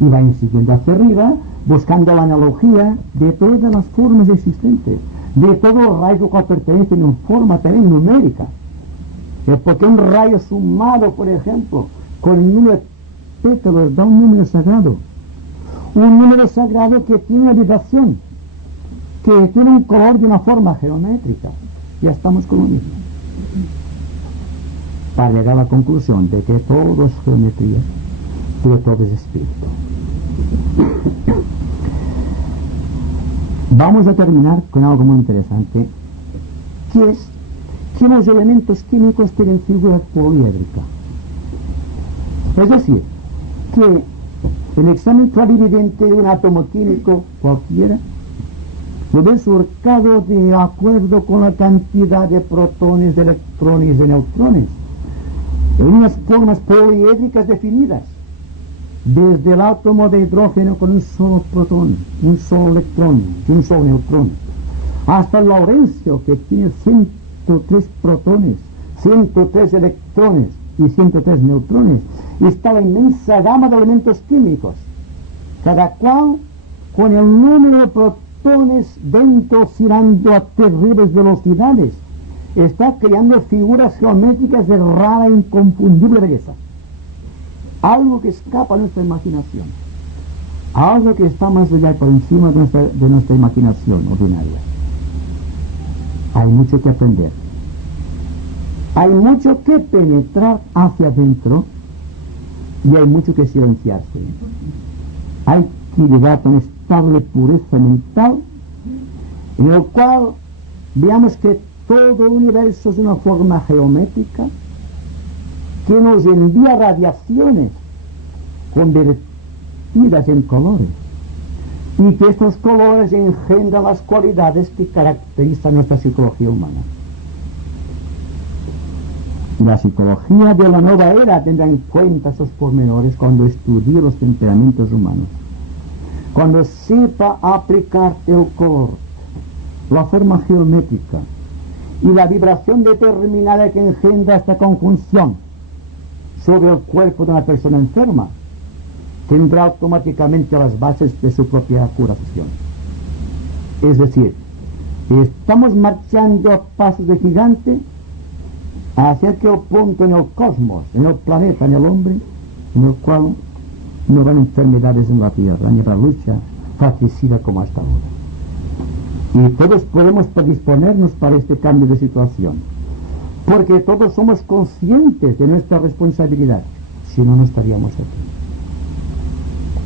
Y va siguiendo hacia arriba, buscando la analogía de todas las formas existentes, de todos los rayos que pertenecen en forma también numérica. Porque un rayo sumado, por ejemplo, con el número de pétalos da un número sagrado. Un número sagrado que tiene una vibración, que tiene un color de una forma geométrica. Ya estamos con lo mismo. Para llegar a la conclusión de que todo es geometría, pero todo es espíritu. Vamos a terminar con algo muy interesante, que es que los elementos químicos tienen figura poliédrica. Es decir, que el examen clarividente de un átomo químico cualquiera lo ve surcado de acuerdo con la cantidad de protones, de electrones y de neutrones, en unas formas poliédricas definidas, desde el átomo de hidrógeno con un solo protón, un solo electrón y un solo neutrón, hasta el laurencio, que tiene 103 protones, 103 electrones y 103 neutrones, y está la inmensa gama de elementos químicos, cada cual con el número de protones dentro oscilando a terribles velocidades, está creando figuras geométricas de rara e inconfundible belleza. Algo que escapa a nuestra imaginación, algo que está más allá y por encima de nuestra imaginación ordinaria. Hay mucho que aprender, hay mucho que penetrar hacia adentro y hay mucho que silenciarse. Hay que llegar a un estado de pureza mental en el cual veamos que todo el universo es una forma geométrica que nos envía radiaciones convertidas en colores, y que estos colores engendran las cualidades que caracterizan nuestra psicología humana. La psicología de la nueva era tendrá en cuenta esos pormenores cuando estudie los temperamentos humanos, cuando sepa aplicar el color, la forma geométrica y la vibración determinada que engendra esta conjunción sobre el cuerpo de una persona enferma, tendrá automáticamente las bases de su propia curación. Es decir, estamos marchando a pasos de gigante hacia aquel punto en el cosmos, en el planeta, en el hombre, en el cual no habrá enfermedades en la tierra, ni habrá lucha fratricida como hasta ahora. Y todos podemos predisponernos para este cambio de situación, porque todos somos conscientes de nuestra responsabilidad, si no, no estaríamos aquí.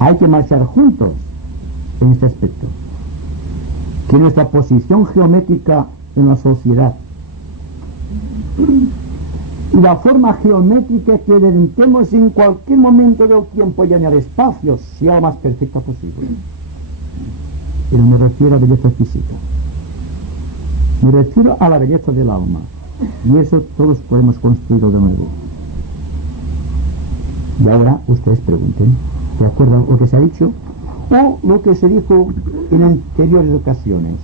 Hay que marchar juntos en este aspecto, que nuestra posición geométrica en la sociedad y la forma geométrica que identifiquemos en cualquier momento del tiempo y en el espacio sea lo más perfecta posible. Pero me refiero a belleza física, me refiero a la belleza del alma, y eso todos podemos construirlo de nuevo. Y ahora ustedes pregunten, ¿de acuerdo a lo que se ha dicho o lo que se dijo en anteriores ocasiones?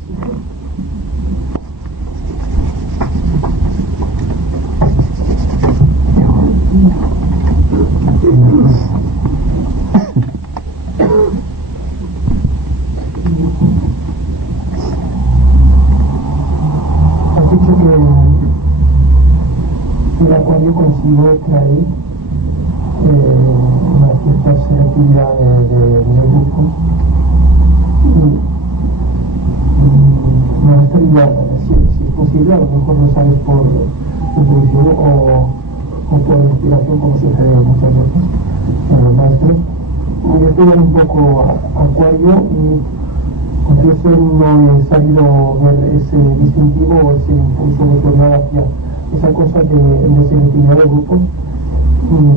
Has dicho que el acuario consigue traer una cierta selectividad de grupo, y me gustaría, si es posible, a lo mejor lo sabes por intuición o por inspiración, como sucede muchas veces en los maestros. Yo estoy un poco acuario y Incluso no he sabido ver ese distintivo o ese impulso motorial hacia esa cosa de selectividad de grupos,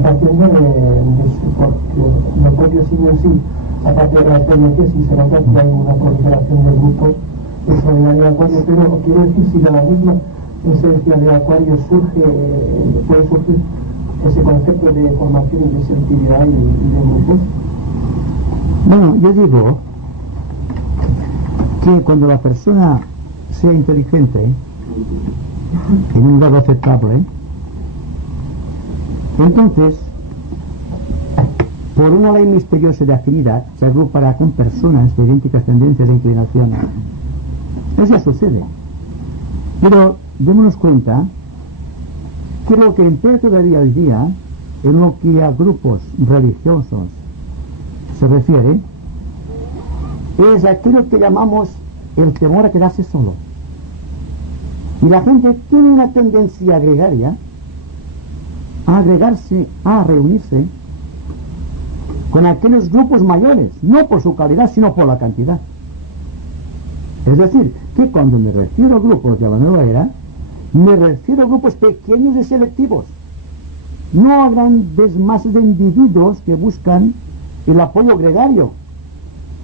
partiendo porque el propio signo en sí, aparte de la experiencia, sí se nota que hay una proliferación de grupos extraordinaria de Acuario, pero quiero decir si de la misma esencia de Acuario puede surgir ese concepto de formación y de selectividad y de grupos. Bueno, yo digo que cuando la persona sea inteligente en un grado aceptable, entonces por una ley misteriosa de afinidad se agrupará con personas de idénticas tendencias e inclinaciones. Eso sucede, pero démonos cuenta que lo que impera todavía hoy día en lo que a grupos religiosos se refiere es aquello que llamamos el temor a quedarse solo. Y la gente tiene una tendencia gregaria a agregarse, a reunirse con aquellos grupos mayores, no por su calidad, sino por la cantidad. Es decir, que cuando me refiero a grupos de la nueva era, me refiero a grupos pequeños y selectivos, no a grandes masas de individuos que buscan el apoyo gregario,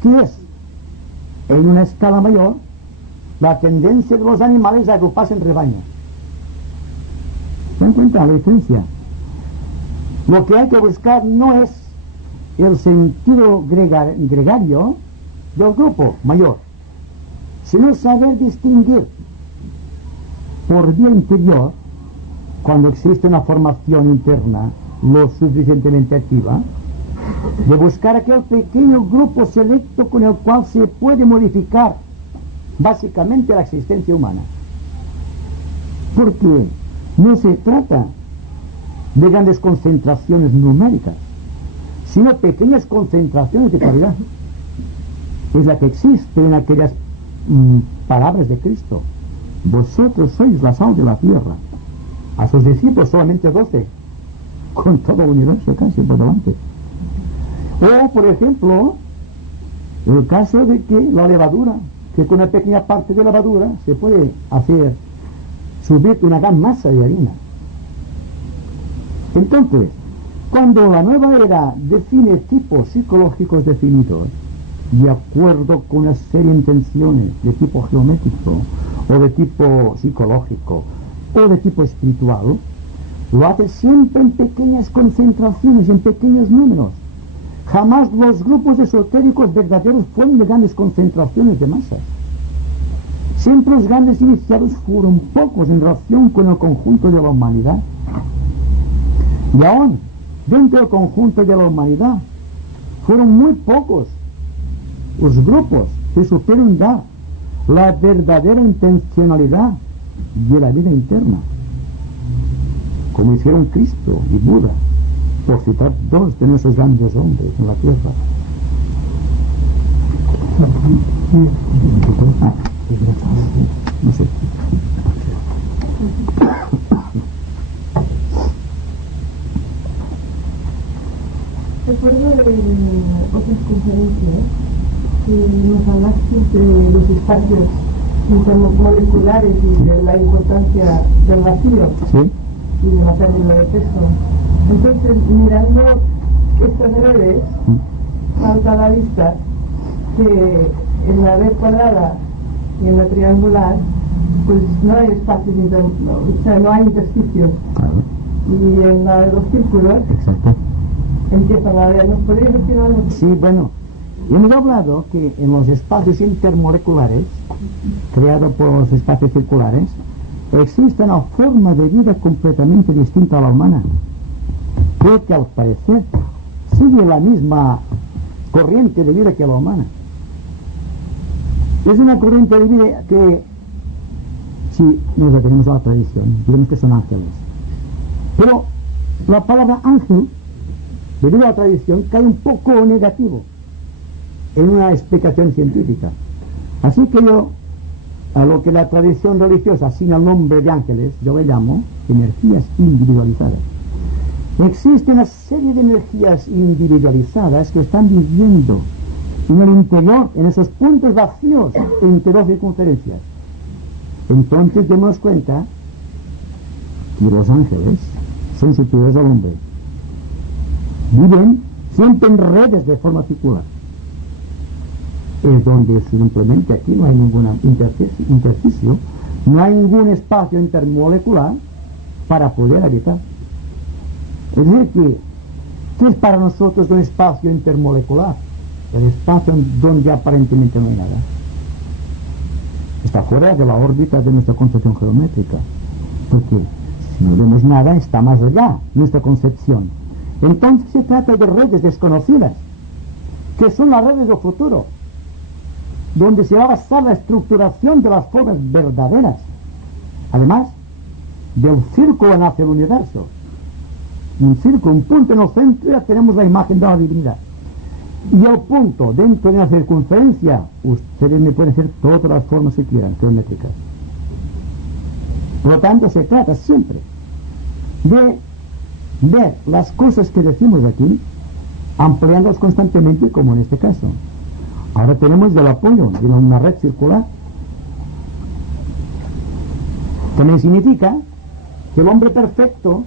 que es, en una escala mayor, la tendencia de los animales a agruparse en rebaños. ¿Se dan cuenta la diferencia? Lo que hay que buscar no es el sentido gregario del grupo mayor, sino saber distinguir por vía interior, cuando existe una formación interna lo suficientemente activa, de buscar aquel pequeño grupo selecto con el cual se puede modificar básicamente la existencia humana. Porque no se trata de grandes concentraciones numéricas, sino pequeñas concentraciones de calidad. Es la que existe en aquellas palabras de Cristo: vosotros sois la sal de la tierra. A sus discípulos solamente 12, con todo el universo casi por delante. O, por ejemplo, el caso de que la levadura, que con una pequeña parte de levadura se puede hacer subir una gran masa de harina. Entonces, cuando la nueva era define tipos psicológicos definidos, de acuerdo con una serie de intenciones de tipo geométrico, o de tipo psicológico, o de tipo espiritual, lo hace siempre en pequeñas concentraciones, en pequeños números. Jamás los grupos esotéricos verdaderos fueron de grandes concentraciones de masas. Siempre los grandes iniciados fueron pocos en relación con el conjunto de la humanidad. Y aún, dentro del conjunto de la humanidad, fueron muy pocos los grupos que supieron dar la verdadera intencionalidad de la vida interna, como hicieron Cristo y Buda, por citar dos de nuestros grandes hombres en la tierra. No sé. Recuerdo de otras conferencias que nos hablaste de los espacios intermoleculares y de la importancia del vacío. ¿Sí? Y de la pérdida de peso. Entonces, mirando estos redes, salta a la vista que en la red cuadrada y en la triangular, pues no hay espacios, o sea, no hay intersticios. Claro. Y en la de los círculos, Exacto. empiezan a ver. ¿Nos podrías decir algo? Sí, bueno, hemos hablado que en los espacios intermoleculares, creados por los espacios circulares, existe una forma de vida completamente distinta a la humana, que al parecer sigue la misma corriente de vida que la humana. Es una corriente de vida que, si nos referimos a la tradición, diremos que son ángeles. Pero la palabra ángel, debido a la tradición, cae un poco negativo en una explicación científica. Así que yo, a lo que la tradición religiosa asigna el nombre de ángeles, yo le llamo energías individualizadas. Existe una serie de energías individualizadas que están viviendo en el interior, en esos puntos vacíos entre dos circunferencias. Entonces demos cuenta que los ángeles son superiores al hombre. Viven siempre en redes de forma circular. Es donde simplemente aquí no hay ningún intersticio, no hay ningún espacio intermolecular para poder habitar. Es decir, ¿qué es para nosotros un espacio intermolecular? El espacio donde aparentemente no hay nada. Está fuera de la órbita de nuestra concepción geométrica. Porque si no vemos nada, está más allá nuestra concepción. Entonces se trata de redes desconocidas, que son las redes del futuro, donde se va a basar la estructuración de las formas verdaderas. Además, del círculo nace el universo. Un círculo, un punto en el centro, ya tenemos la imagen de la divinidad. Y el punto dentro de una circunferencia, ustedes me pueden hacer todas las formas que quieran, geométricas. Por lo tanto, se trata siempre de ver las cosas que decimos aquí, ampliándolas constantemente, como en este caso. Ahora tenemos el apoyo de una red circular. También significa que el hombre perfecto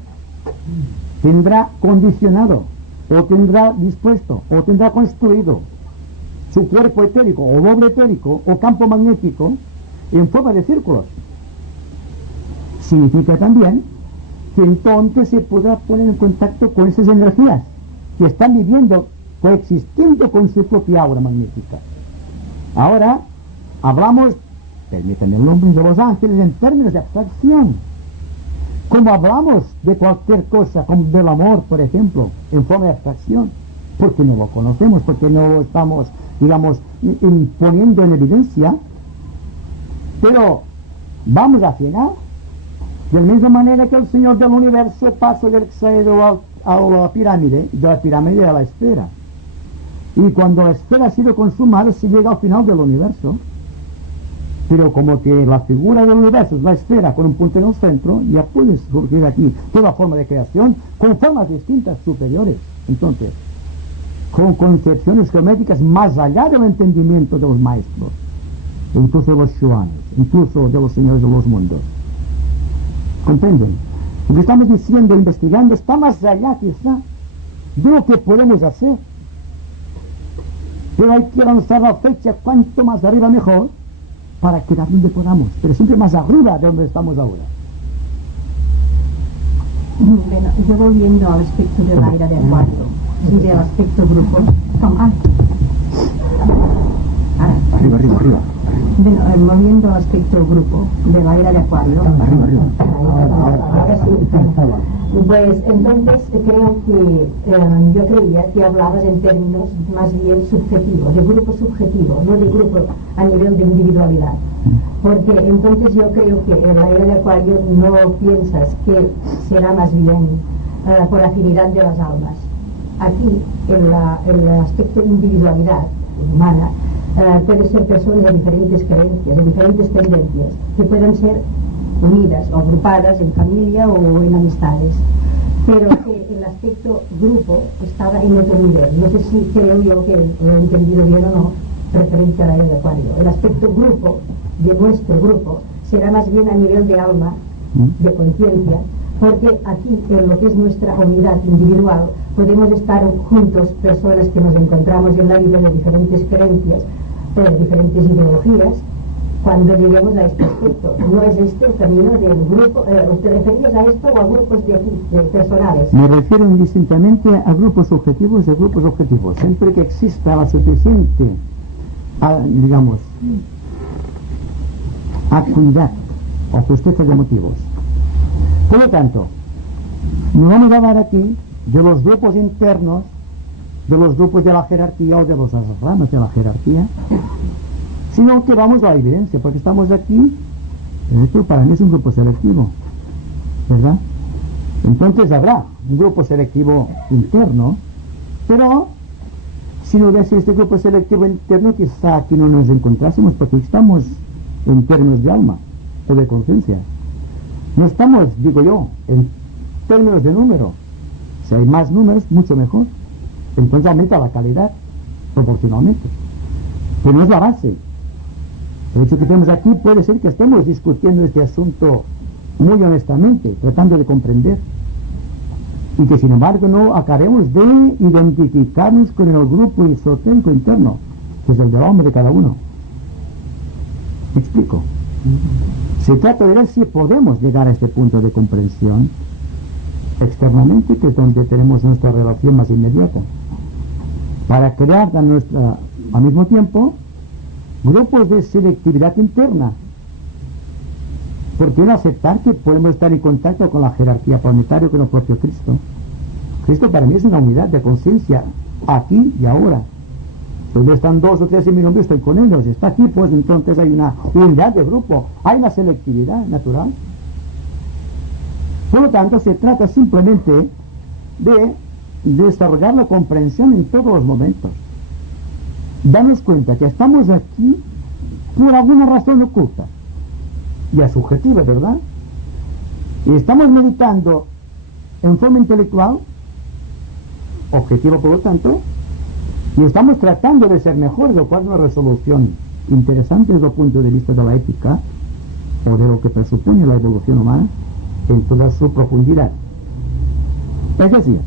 tendrá condicionado, o tendrá dispuesto, o tendrá construido su cuerpo etérico, o doble etérico, o campo magnético, en forma de círculos. Significa también que entonces se podrá poner en contacto con esas energías que están viviendo, coexistiendo con su propia aura magnética. Ahora hablamos, permítanme el nombre, de los ángeles en términos de abstracción. Como hablamos de cualquier cosa, como del amor, por ejemplo, en forma de abstracción, porque no lo conocemos, porque no lo estamos, digamos, poniendo en evidencia, pero vamos a afinar. De la misma manera que el Señor del Universo pasa del hexaedro a la pirámide, de la pirámide a la esfera. Y cuando la esfera ha sido consumada, se llega al final del universo. Pero como que la figura del universo es la esfera con un punto en el centro, ya puede surgir aquí toda forma de creación con formas distintas, superiores. Entonces, con concepciones geométricas más allá del entendimiento de los maestros, incluso de los shuanes, incluso de los señores de los mundos. ¿Comprenden? Lo que estamos diciendo, investigando, está más allá quizá de lo que podemos hacer. Pero hay que lanzar la flecha cuanto más arriba mejor, para quedar donde podamos, pero siempre más arriba de donde estamos ahora. Bueno, yo volviendo al aspecto de la era de Acuario y del aspecto grupo, Arriba. Bueno, volviendo al aspecto grupo de la era de Acuario. Arriba. Ahora sí. Pues entonces creo que yo creía que hablabas en términos más bien subjetivos, de grupo subjetivo, no de grupo a nivel de individualidad. Porque entonces yo creo que en la era de Acuario no piensas que será más bien por afinidad de las almas. Aquí, en el aspecto de individualidad humana, puede ser personas de diferentes creencias, de diferentes tendencias, que pueden ser unidas o agrupadas en familia o en amistades, pero que el aspecto grupo estaba en otro nivel. No sé si creo yo que lo he entendido bien o no, referente a la era de Acuario. El aspecto grupo, de nuestro grupo, será más bien a nivel de alma, de conciencia, porque aquí, en lo que es nuestra unidad individual, podemos estar juntos personas que nos encontramos en la vida de diferentes creencias, de diferentes ideologías. Cuando lleguemos a este aspecto, no es este el camino del grupo. ¿Te referías a esto o a grupos de aquí, personales? Me refiero indistintamente a grupos objetivos y grupos objetivos, siempre que exista la suficiente, digamos, acuidad o justeza de motivos. Por lo tanto, no vamos a hablar aquí de los grupos internos, de los grupos de la jerarquía o de las ramas de la jerarquía, sino que vamos a la evidencia, porque estamos aquí. Esto para mí es un grupo selectivo, ¿verdad? Entonces habrá un grupo selectivo interno, pero si no hubiese este grupo selectivo interno, quizá aquí no nos encontrásemos, porque estamos en términos de alma o de conciencia. No estamos, digo yo, en términos de número. Si hay más números, mucho mejor. Entonces aumenta la calidad proporcionalmente. pero no es la base. El hecho que tenemos aquí puede ser que estemos discutiendo este asunto muy honestamente, tratando de comprender, y que sin embargo no acabemos de identificarnos con el grupo esotérico interno, que es el del hombre de cada uno. ¿Me explico? Se trata de ver si podemos llegar a este punto de comprensión externamente, que es donde tenemos nuestra relación más inmediata, para crear al mismo tiempo grupos de selectividad interna, porque no aceptar que podemos estar en contacto con la jerarquía planetaria, con el propio Cristo. Cristo para mí es una unidad de conciencia aquí y ahora. Donde están 2 o 3 en mi nombre, estoy con ellos. Está aquí, pues entonces hay una unidad de grupo, hay una selectividad natural. Por lo tanto, se trata simplemente de desarrollar la comprensión en todos los momentos. Darnos cuenta que estamos aquí por alguna razón oculta, ya subjetiva, ¿verdad? Y estamos meditando en forma intelectual, objetiva por lo tanto, y estamos tratando de ser mejores, lo cual es una resolución interesante desde el punto de vista de la ética, o de lo que presupone la evolución humana en toda su profundidad. Es decir,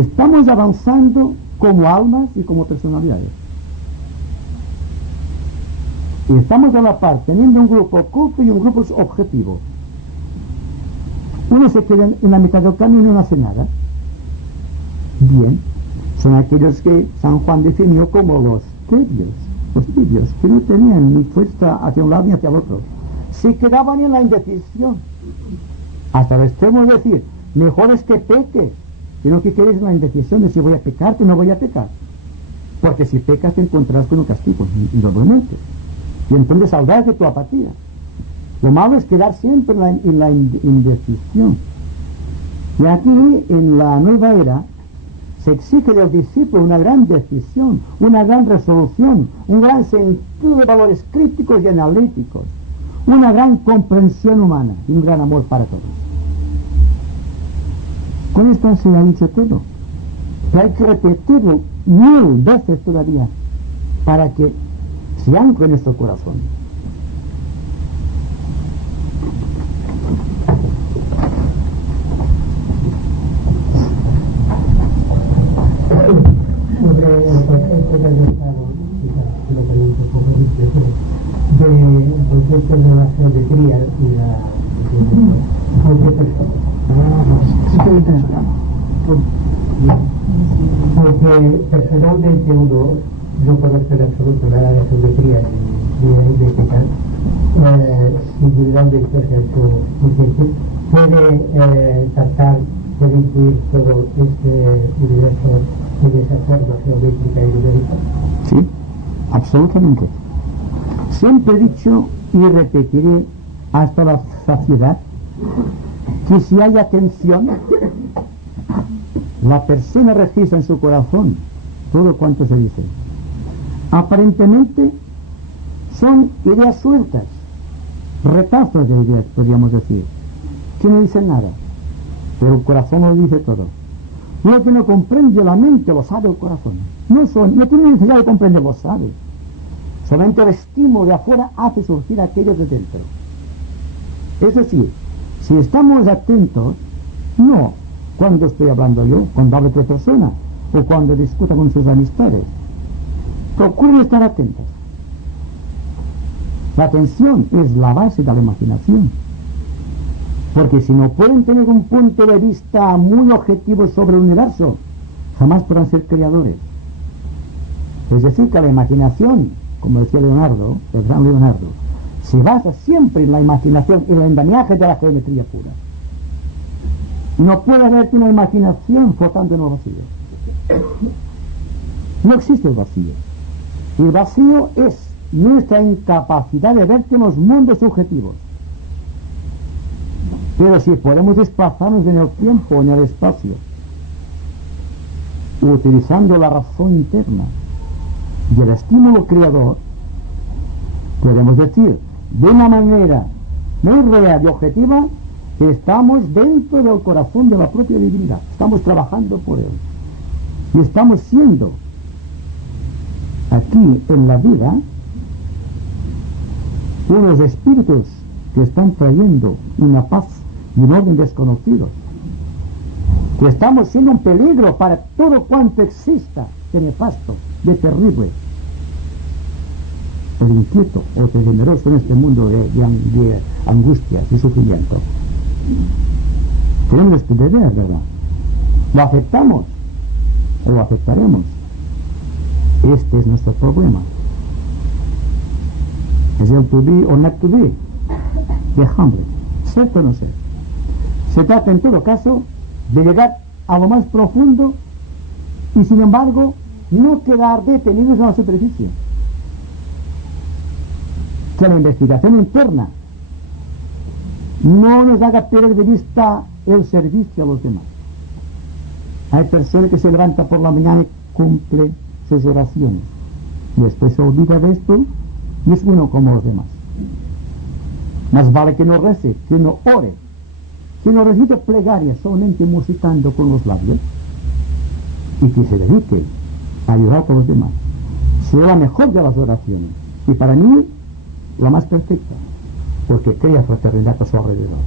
estamos avanzando como almas y como personalidades. Y estamos a la par teniendo un grupo oculto y un grupo objetivo. Uno se queda en la mitad del camino y no hace nada. Bien, son aquellos que San Juan definió como los tibios, que no tenían ni fuerza hacia un lado ni hacia el otro. Se quedaban en la indecisión, hasta el extremo de decir, mejor es que peques, sino que quedes en la indecisión de si voy a pecar o no voy a pecar, porque si pecas te encontrarás con un castigo, indudablemente, y entonces saldrás de tu apatía. Lo malo es quedar siempre en la indecisión. Y aquí, en la nueva era, se exige del discípulo una gran decisión, una gran resolución, un gran sentido de valores críticos y analíticos, una gran comprensión humana y un gran amor para todos. Con esto se ha dicho todo, pero hay que repetirlo 1000 veces todavía para que se ancle en nuestro corazón. Sobre el concepto que has dejado, lo pregunto un poco del concepto de la geometría y la porque personalmente uno no conoce en absoluto nada de geometría ni de ética, si realmente se ha hecho consciente, puede tratar de incluir todo este universo en esa forma geométrica y numérica. Sí, absolutamente. Siempre he dicho y repetiré hasta la saciedad que si hay atención, la persona registra en su corazón todo cuanto se dice. Aparentemente son ideas sueltas, retazos de ideas, podríamos decir, que no dicen nada, pero el corazón lo dice todo. Lo que no comprende la mente lo sabe el corazón. No tiene necesidad de comprender, lo sabe. Solamente el estímulo de afuera hace surgir aquello de dentro. Es decir, si estamos atentos, no cuando estoy hablando yo, cuando hablo de otra persona, o cuando discuta con sus amistades, procuren estar atentos. La atención es la base de la imaginación. Porque si no pueden tener un punto de vista muy objetivo sobre el universo, jamás podrán ser creadores. Es decir, que la imaginación, como decía Leonardo, el gran Leonardo, se basa siempre en la imaginación y en el andamiaje de la geometría pura. No puede haber una imaginación flotando en el vacío. No existe el vacío. El vacío es nuestra incapacidad de verte en los mundos subjetivos. Pero si podemos desplazarnos en el tiempo, en el espacio, utilizando la razón interna y el estímulo creador, podemos decir de una manera muy real y objetiva que estamos dentro del corazón de la propia divinidad, estamos trabajando por él y estamos siendo aquí en la vida unos espíritus que están trayendo una paz y un orden desconocido, que estamos siendo un peligro para todo cuanto exista de nefasto, de terrible, o de inquieto o de temeroso en este mundo de angustias y sufrimiento. Tenemos que ver, ¿verdad? ¿Lo aceptamos o lo aceptaremos? Este es nuestro problema. Es el to be or not to be de Hamlet, ser o no ser. Se trata en todo caso de llegar a lo más profundo y sin embargo no quedar detenidos en la superficie. Que la investigación interna no nos haga perder de vista el servicio a los demás. Hay personas que se levantan por la mañana y cumplen sus oraciones y después se olvida de esto y es uno como los demás. Más vale que no rece, que no ore, que no recite plegarias solamente musitando con los labios y que se dedique a ayudar a los demás. Será la mejor de las oraciones y para mí la más perfecta, porque crea fraternidad a su alrededor.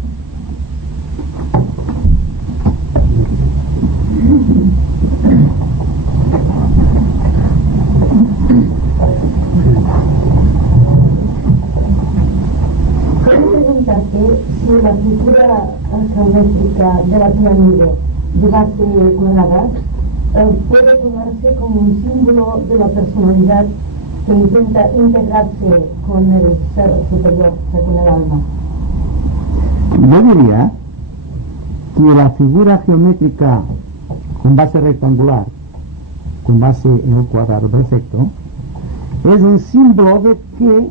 Quiero preguntarte si la figura geométrica de la pirámide de base cuadrada puede tomarse como un símbolo de la personalidad que intenta integrarse con el ser superior, o sea, con el alma. Yo diría que la figura geométrica con base rectangular, con base en el cuadrado perfecto, es un símbolo de que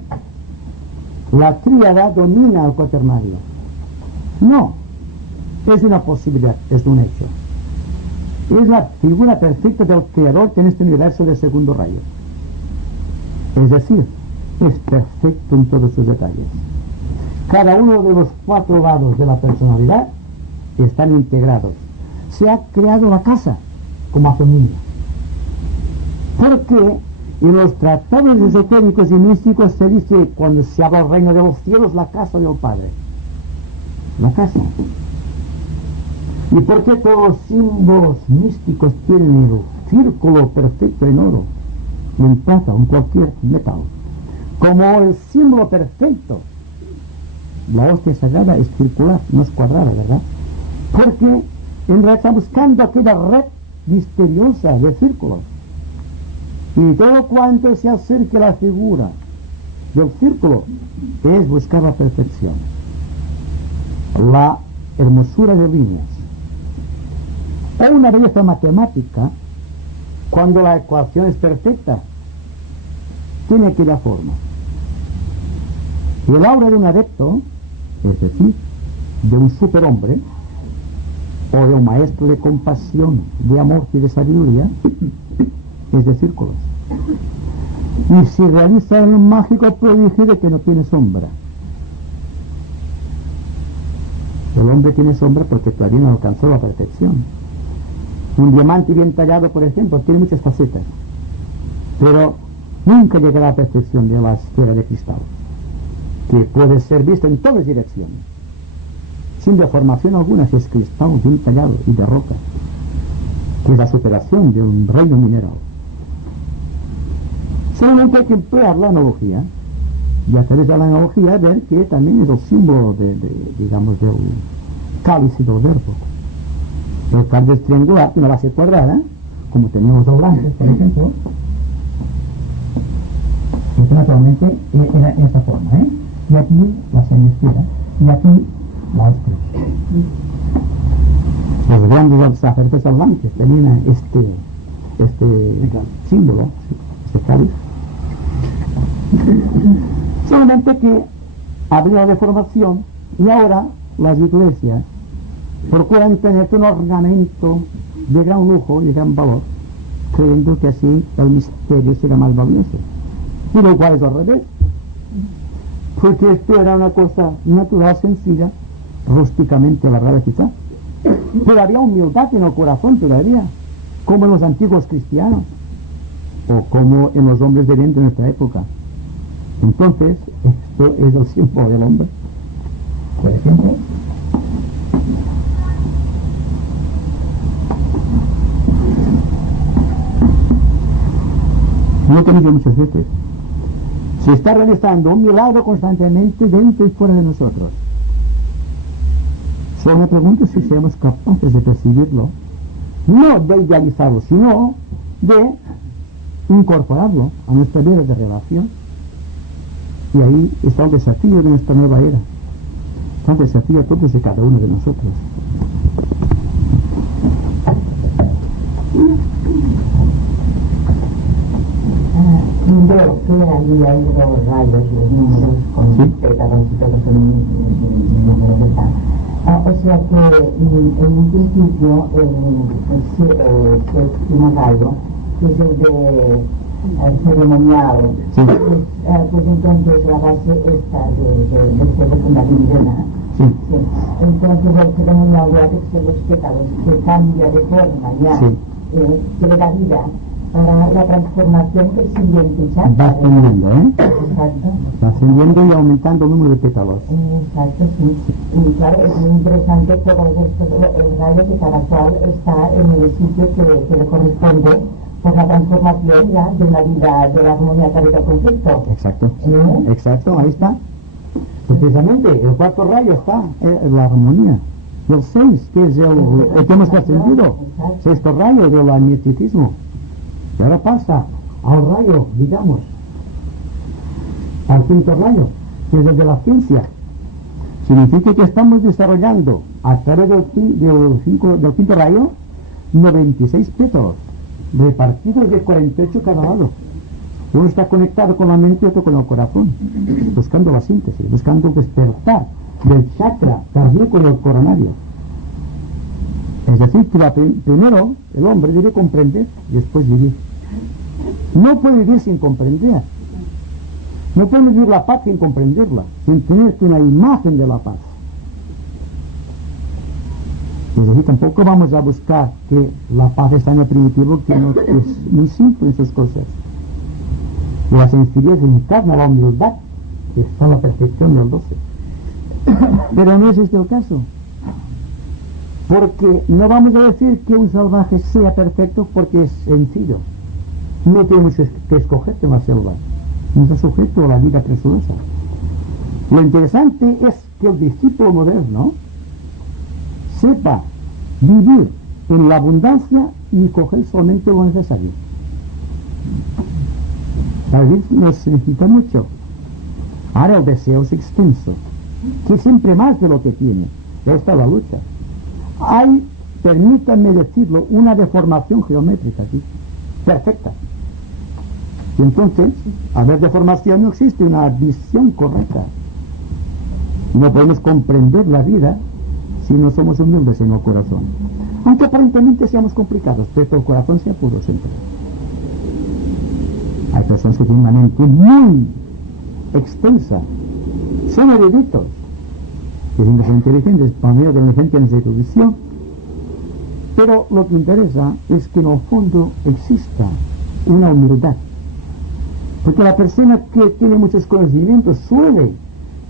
la tríada domina al cuaternario. No, es una posibilidad, es un hecho. Es la figura perfecta del creador en este universo de segundo rayo. Es decir, es perfecto en todos sus detalles. Cada uno de los 4 lados de la personalidad están integrados. Se ha creado la casa como familia. Porque en los tratados esotéricos y místicos se dice, cuando se habla del reino de los cielos, la casa del Padre. La casa. ¿Y por qué todos los símbolos místicos tienen el círculo perfecto en oro, en plata o en cualquier metal? Como el símbolo perfecto. La hostia sagrada es circular, no es cuadrada, ¿verdad? Porque en realidad está buscando aquella red misteriosa de círculos. Y todo cuanto se acerque a la figura del círculo es buscar la perfección, la hermosura de líneas. Hay una belleza matemática cuando la ecuación es perfecta, tiene aquella forma. Y el aura de un adepto, es decir, de un superhombre o de un maestro de compasión, de amor y de sabiduría, es de círculos. Y se realiza el mágico prodigio de que no tiene sombra. El hombre tiene sombra porque todavía no alcanzó la perfección. Un diamante bien tallado, por ejemplo, tiene muchas facetas, pero nunca llegará a la perfección de la esfera de cristal, que puede ser visto en todas direcciones, sin deformación alguna, si es cristal bien tallado y de roca, que es la superación de un reino mineral. Solamente hay que emplear la analogía, y a través de la analogía ver que también es el símbolo digamos, del cáliz y del verbo. El cáliz es triangular, una base cuadrada, como teníamos los blancos, por ejemplo. Esto naturalmente era en esta forma, ¿eh? Y aquí la semiesfera, y aquí la esfera. Los grandes sacerdotes hablantes tenían este símbolo, este cáliz. Solamente que habría la deformación y ahora las iglesias procuran tener un ornamento de gran lujo y de gran valor, creyendo que así el misterio será más valioso. Y lo cual es al revés, porque esto era una cosa natural, sencilla, rústicamente labrada quizá, pero había humildad en el corazón todavía, como en los antiguos cristianos. o como en los hombres de bien de nuestra época. Entonces, esto es el símbolo del hombre, por ejemplo. Lo que digo muchas veces, se está realizando un milagro constantemente dentro y fuera de nosotros. Solo me pregunto si seamos capaces de percibirlo, no de idealizarlo, sino de incorporarlo a nuestra vida de relación. Y ahí está el desafío de nuestra nueva era. Está el desafío a todos y cada uno de nosotros. Veo que ahí hay los rayos, los números con pétalos y todos los números que están. O sea que en un principio el séptimo rayo, que es el de ceremonial, Sí. pues entonces la base esta del ser fundamental. Sí. Sí. Entonces el ceremonial de hacerse los pétalos, que cambia de forma ya, Sí. que le da vida para la transformación que el siguiente ya Va ascendiendo, Exacto. Va ascendiendo y aumentando el número de pétalos. Exacto, sí. Y claro, es muy interesante todos estos rayos de cada cual está en el sitio que le corresponde por la transformación ya de una vida de la armonía carita concepto. Exacto. Exacto, ahí está. Precisamente, el cuarto rayo está en la armonía. El 6, que es el que hemos trascendido. Sexto rayo del misticismo. Y ahora pasa al rayo, digamos, al quinto rayo, que es el de la ciencia. Significa que estamos desarrollando a través del quinto rayo 96 pétalos, repartidos de 48 cada lado. Uno está conectado con la mente y otro con el corazón, buscando la síntesis, buscando despertar del chakra cardíaco del coronario. Es decir, que primero el hombre debe comprender y después vivir. No puede vivir sin comprender. No puede vivir la paz sin comprenderla, sin tener una imagen de la paz. Es decir, tampoco vamos a buscar que la paz está en el primitivo, que no es muy simple en sus cosas. La sencillez encarna la humildad, que está en la perfección del 12. Pero no es este el caso. Porque no vamos a decir que un salvaje sea perfecto porque es sencillo. No tenemos que escoger en la selva. No está sujeto a la vida presurosa. Lo interesante es que el discípulo moderno sepa vivir en la abundancia y coger solamente lo necesario. Tal vez no se necesita mucho. Ahora el deseo es extenso, que siempre más de lo que tiene. Esta es la lucha. Hay, permítanme decirlo, una deformación geométrica aquí, perfecta. Y entonces, al haber deformación no existe una visión correcta. No podemos comprender la vida si no somos humildes en el corazón. Aunque aparentemente seamos complicados, pero el corazón sea puro siempre. Hay personas que tienen una mente muy extensa, son eruditos, que dicen que son inteligentes, para mí que no tienen esa erudición, pero lo que interesa es que en el fondo exista una humildad. Porque la persona que tiene muchos conocimientos suele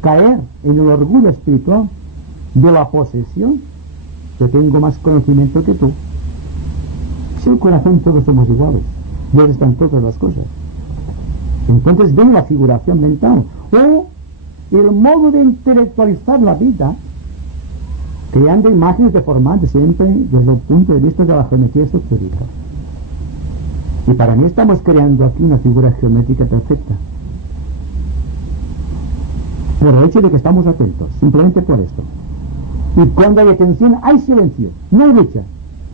caer en el orgullo espiritual de la posesión. Yo tengo más conocimiento que tú. Si en el corazón todos somos iguales, Dios está en todas las cosas. Entonces ven la figuración mental o el modo de intelectualizar la vida, creando imágenes deformantes siempre desde el punto de vista de la geometría esotérica. Y para mí estamos creando aquí una figura geométrica perfecta. Por el hecho de que estamos atentos, simplemente por esto. Y cuando hay atención, hay silencio, no hay lucha.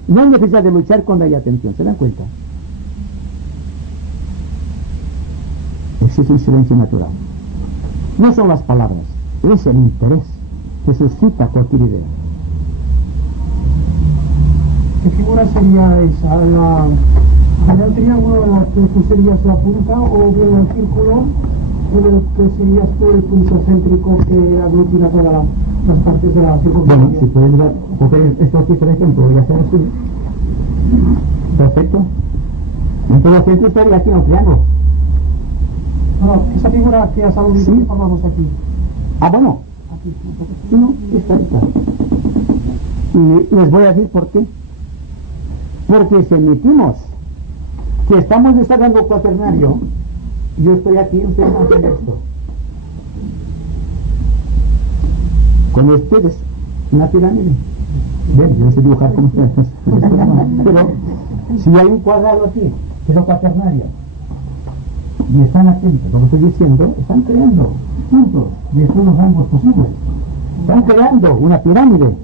No hay necesidad de luchar cuando hay atención, ¿se dan cuenta? Existe un silencio natural. No son las palabras, es el interés que suscita cualquier idea. ¿Qué figura sería esa? ¿El triángulo en la que tú serías la punta o bien el círculo en el que serías tú el punto céntrico que aglutina todas las partes de la circunferencia? Bueno, si pueden coger esto aquí, por ejemplo, voy a hacer así. Perfecto. Entonces el centro estaría aquí en el triángulo. No, esa figura que has aludido Sí. que formamos aquí. Ah, bueno. Aquí. Sí, no, está. Y les voy a decir por qué. Porque si admitimos que estamos desarrollando el cuaternario, yo estoy aquí, ustedes no hacen esto. Con ustedes, una pirámide. Bien, yo no sé dibujar como ustedes. Pero si hay un cuadrado aquí, que es el cuaternario, y están atentos, como estoy diciendo, están creando puntos de todos los rangos posibles. Están creando una pirámide.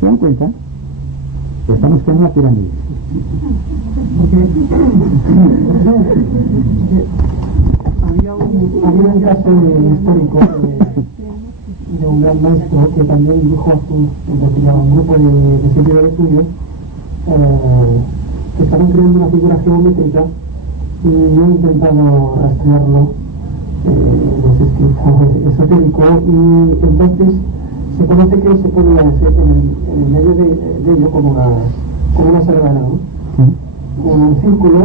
¿Se dan cuenta? Estamos creando una pirámide. Había un caso histórico de un gran maestro que también dijo a un grupo de seguidores suyos que estaban creando una figura geométrica y yo he intentado rastrearlo en los escritos esotéricos y entonces se conoce que se pone en el medio de ello como una sargana, ¿no? Un círculo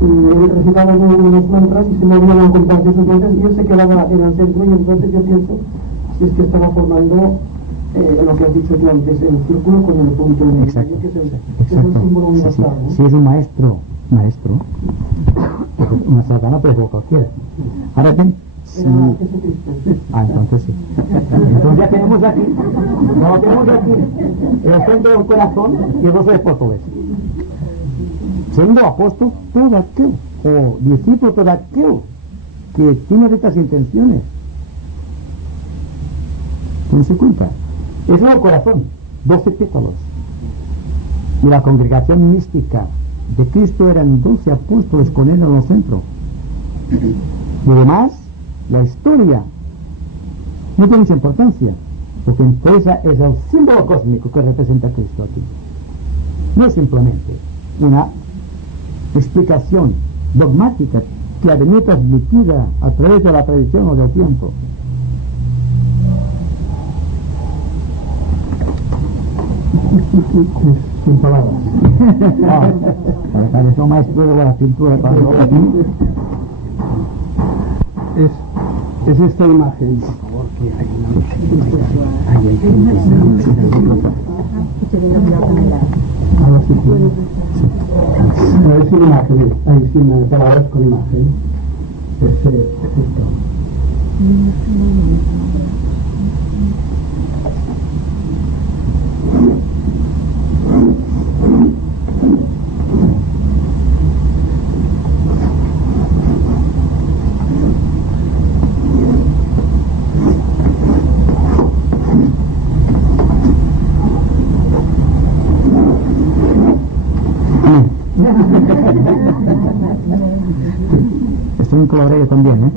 y él recitaba unos mantras y se movían en compás de sus mantras y él se quedaba en el centro y entonces yo pienso si es que estaba formando lo que has dicho tú antes, el círculo con el punto de Exacto. que es el símbolo universal, ¿no? Si es un maestro, porque una sargana puede ser cualquiera. Ahora bien, si... Era Jesucristo. Entonces sí. Entonces ya tenemos aquí, el centro del corazón y los 12 apóstoles. Siendo apóstol todo aquel, o discípulo todo aquel que tiene rectas intenciones. ¿Tienen cuenta? Eso es el corazón, 12 pétalos. Y la congregación mística de Cristo eran 12 apóstoles con él en el centro. Y además, la historia no tiene mucha importancia, porque entonces es el símbolo cósmico que representa a Cristo aquí. No es simplemente una explicación dogmática que ha venido transmitida a través de la tradición o del tiempo. Sin palabras. Parece un maestro de la pintura para Es esta imagen, por favor, que hay ahora sí puedo. A ver si imágenes, ahí sin palabras con imagen. Perfecto. Estoy en coloreo también, ¿eh?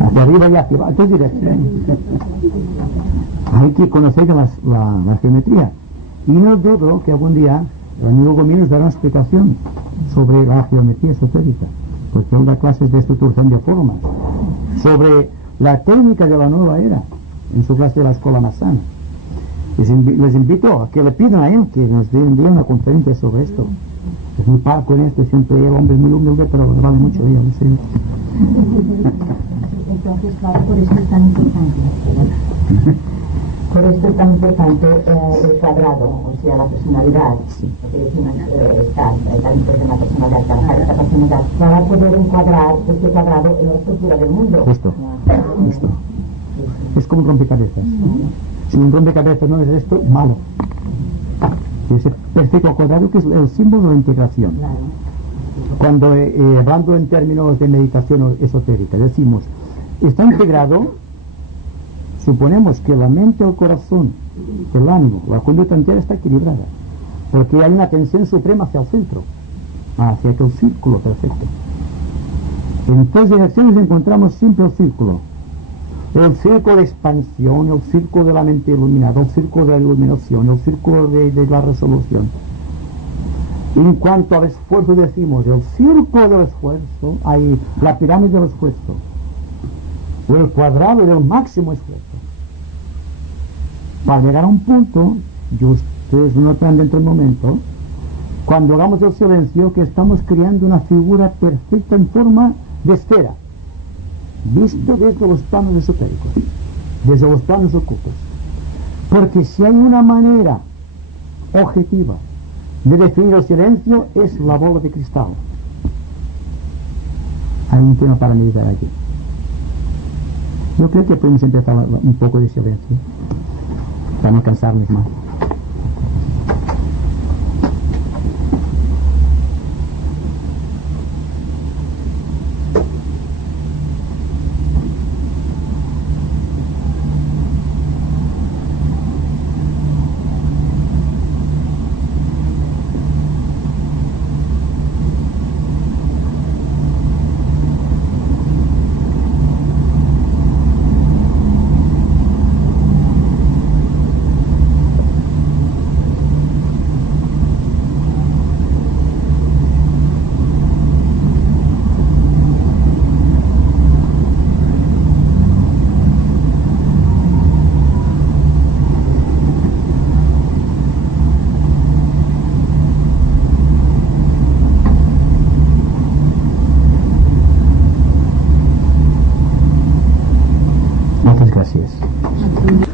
Hacia arriba y hacia abajo, ¿qué dirección? Hay que conocer la geometría. Y no dudo que algún día el amigo Gomín nos dará una explicación sobre la geometría esotérica, porque él da clases de estructuración de formas, sobre la técnica de la nueva era, en su clase de la escuela Massana. Les invito a que le pidan a él que nos dé un día una conferencia sobre esto. Es muy parco en esto, siempre el hombre es muy humilde, pero vale mucho ella, no sé. Entonces, claro, por esto es tan importante. Por esto es tan importante el cuadrado, o sea, la personalidad. Lo que decimos, estar dentro de una personalidad, trabajar esta personalidad, para poder encuadrar este cuadrado en la estructura del mundo. Justo. Es como un rompecabezas. Si un rompecabezas no es esto, malo. Ese perfecto cuadrado que es el símbolo de la integración. Claro. Cuando hablando en términos de meditación esotérica decimos está integrado, suponemos que la mente, el corazón, el ánimo, la conducta entera está equilibrada, porque hay una tensión suprema hacia el centro, hacia aquel círculo perfecto. En todas direcciones encontramos siempre el círculo de expansión, el círculo de la mente iluminada, el círculo de la iluminación, el círculo de la resolución. En cuanto al esfuerzo decimos el círculo del esfuerzo, hay la pirámide del esfuerzo, o el cuadrado del máximo esfuerzo. Para llegar a un punto, y ustedes notan dentro del momento, cuando hagamos el silencio, que estamos creando una figura perfecta en forma de esfera, visto desde los planos esotéricos, desde los planos ocultos. Porque si hay una manera objetiva de definir el silencio, es la bola de cristal. Hay un tema para meditar aquí. Yo creo que podemos empezar un poco de silencio para no cansarnos más. Muchas gracias.